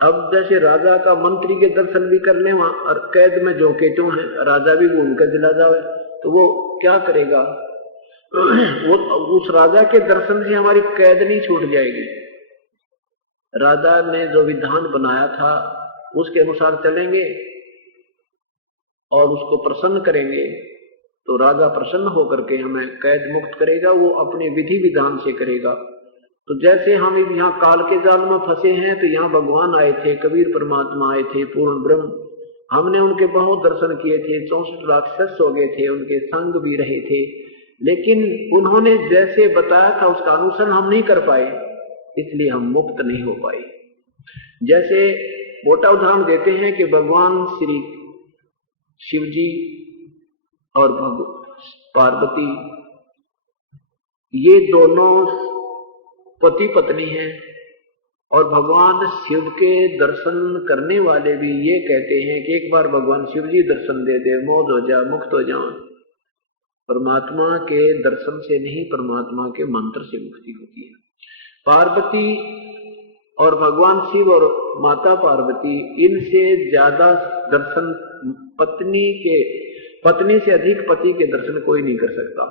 अब जैसे राजा का मंत्री के दर्शन भी कर ले वहां, और कैद में जो केटो है राजा भी घूम कर दिला जावे, तो वो क्या करेगा, वो उस राजा के दर्शन से हमारी कैद नहीं छूट जाएगी। राजा ने जो विधान बनाया था उसके अनुसार चलेंगे और उसको प्रसन्न करेंगे तो राजा प्रसन्न होकर के हमें कैद मुक्त करेगा, वो अपने विधि विधान से करेगा। तो जैसे हम यहाँ काल के जाल में फंसे हैं, तो यहाँ भगवान आए थे, कबीर परमात्मा आए थे, पूर्ण ब्रह्म, हमने उनके बहुत दर्शन किए थे, 64 राक्षस हो गए थे, उनके संग भी रहे थे, लेकिन उन्होंने जैसे बताया था उसका अनुसरण हम नहीं कर पाए, इसलिए हम मुक्त नहीं हो पाए। जैसे मोटा उदाहरण देते हैं कि भगवान श्री शिव जी और पार्वती ये दोनों पति पत्नी हैं, और भगवान शिव के दर्शन करने वाले भी ये कहते हैं कि एक बार भगवान शिव जी दर्शन दे दे, मौज हो जा, मुक्त हो जाओ। परमात्मा के दर्शन से नहीं, परमात्मा के मंत्र से मुक्ति होती है। पार्वती और भगवान शिव और माता पार्वती, इनसे ज्यादा दर्शन पत्नी से अधिक पति के दर्शन कोई नहीं कर सकता,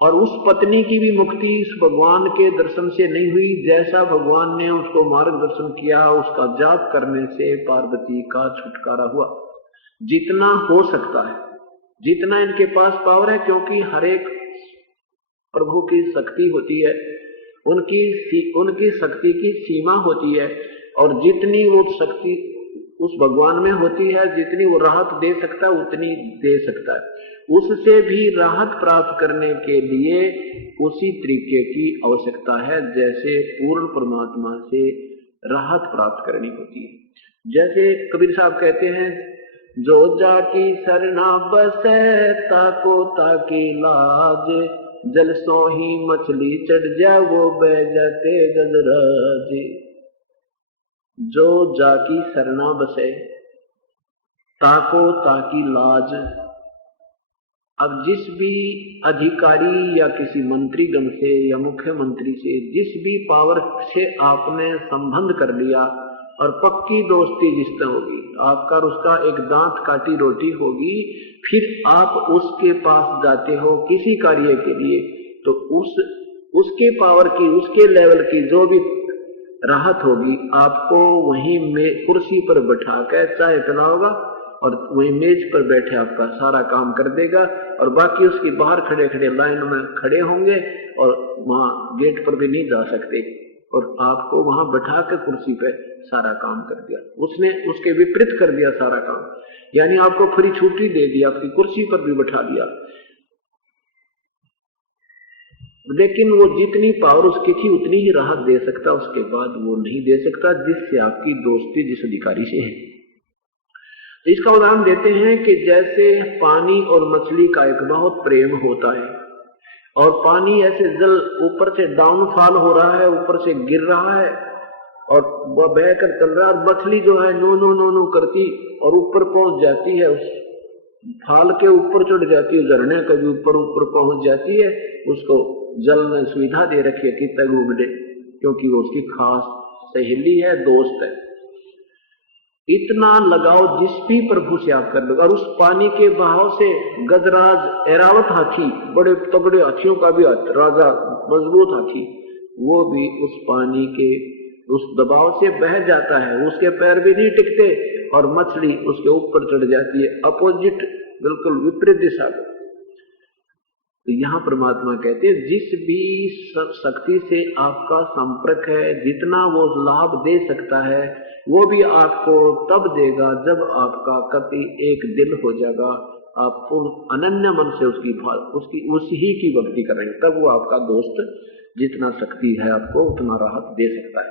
और उस पत्नी की भी मुक्ति इस भगवान के दर्शन से नहीं हुई। जैसा भगवान ने उसको मार्गदर्शन किया, उसका जाप करने से पार्वती का छुटकारा हुआ। जितना हो सकता है, जितना इनके पास पावर है, क्योंकि हर एक प्रभु की शक्ति होती है, उनकी शक्ति की सीमा होती है, और जितनी वो शक्ति उस भगवान में होती है, जितनी वो राहत दे सकता है उतनी दे सकता है। उससे भी राहत प्राप्त करने के लिए उसी तरीके की आवश्यकता है जैसे पूर्ण परमात्मा से राहत प्राप्त करनी होती है। जैसे कबीर साहब कहते हैं, जो जाकी सरना बसे ताको ताकी लाज, जल सो ही मछली चढ़ जा वो बह जाते गजराज। जो जाकी सरना बसे ताको ताकी लाज। अब जिस भी अधिकारी या किसी मंत्रीगण से या मुख्यमंत्री से जिस भी पावर से आपने संबंध कर लिया और पक्की दोस्ती जिससे होगी, आपका और उसका एक दांत काटी रोटी होगी, फिर आप उसके पास जाते हो किसी कार्य के लिए, तो उसके पावर की, उसके लेवल की जो भी राहत होगी, आपको वहीं में कुर्सी पर बैठा कर चाय पिलाओगा और वहीं मेज पर बैठे आपका सारा काम कर देगा, और बाकी उसके बाहर खड़े खड़े लाइन में खड़े होंगे और वहां गेट पर भी नहीं जा सकते, और आपको वहां बैठा कर कुर्सी पे सारा काम कर दिया। उसने उसके विपरीत कर दिया सारा काम, यानी आपको फ्री छुट्टी दे दी, आपकी कुर्सी पर भी बैठा दिया। लेकिन वो जितनी पावर उसकी थी उतनी ही राहत दे सकता, उसके बाद वो नहीं दे सकता जिससे आपकी दोस्ती जिस अधिकारी से है। तो इसका उदाहरण देते हैं कि जैसे पानी और मछली का एक बहुत प्रेम होता है, और पानी ऐसे जल ऊपर से डाउनफॉल हो रहा है, ऊपर से गिर रहा है और वह बहकर चल रहा है, और मछली जो है नो नो नो नो करती और ऊपर पहुंच जाती है, उस फाल के ऊपर चढ़ जाती है, झरने के भी ऊपर ऊपर पहुंच जाती है। उसको जल में सुविधा दे रखी है कि तक उगड़े, क्योंकि वो उसकी खास सहेली है, दोस्त है। इतना लगाओ जिस भी प्रभु से आप कर लो। और उस पानी के बहाव से गजराज ऐरावत हाथी, बड़े तगड़े हाथियों का भी राजा, मजबूत हाथी, वो भी उस पानी के उस दबाव से बह जाता है, उसके पैर भी नहीं टिकते और मछली उसके ऊपर चढ़ जाती है, अपोजिट, बिल्कुल विपरीत दिशा में। तो यहाँ परमात्मा कहते हैं जिस भी शक्ति से आपका संपर्क है, जितना वो लाभ दे सकता है, वो भी आपको तब देगा जब आपका कति एक दिल हो जाएगा, आप अनन्य मन से उसकी उसी की भक्ति करेंगे, तब वो आपका दोस्त जितना शक्ति है आपको उतना राहत दे सकता है।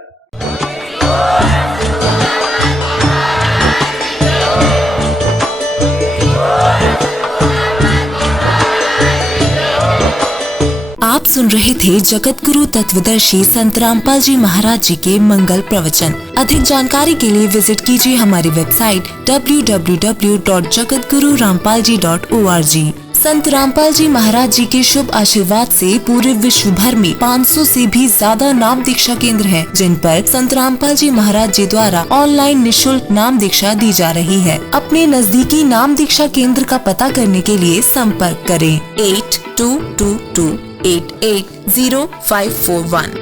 आप सुन रहे थे जगत गुरु तत्वदर्शी संत रामपाल जी महाराज जी के मंगल प्रवचन। अधिक जानकारी के लिए विजिट कीजिए हमारी वेबसाइट www.jagatgururampalji.org। संत रामपाल जी महाराज जी के शुभ आशीर्वाद से पूरे विश्व भर में 500 से भी ज्यादा नाम दीक्षा केंद्र हैं, जिन पर संत रामपाल जी महाराज जी द्वारा ऑनलाइन निशुल्क नाम दीक्षा दी जा रही है। अपने नजदीकी नाम दीक्षा केंद्र का पता करने के लिए संपर्क करें 8222880541।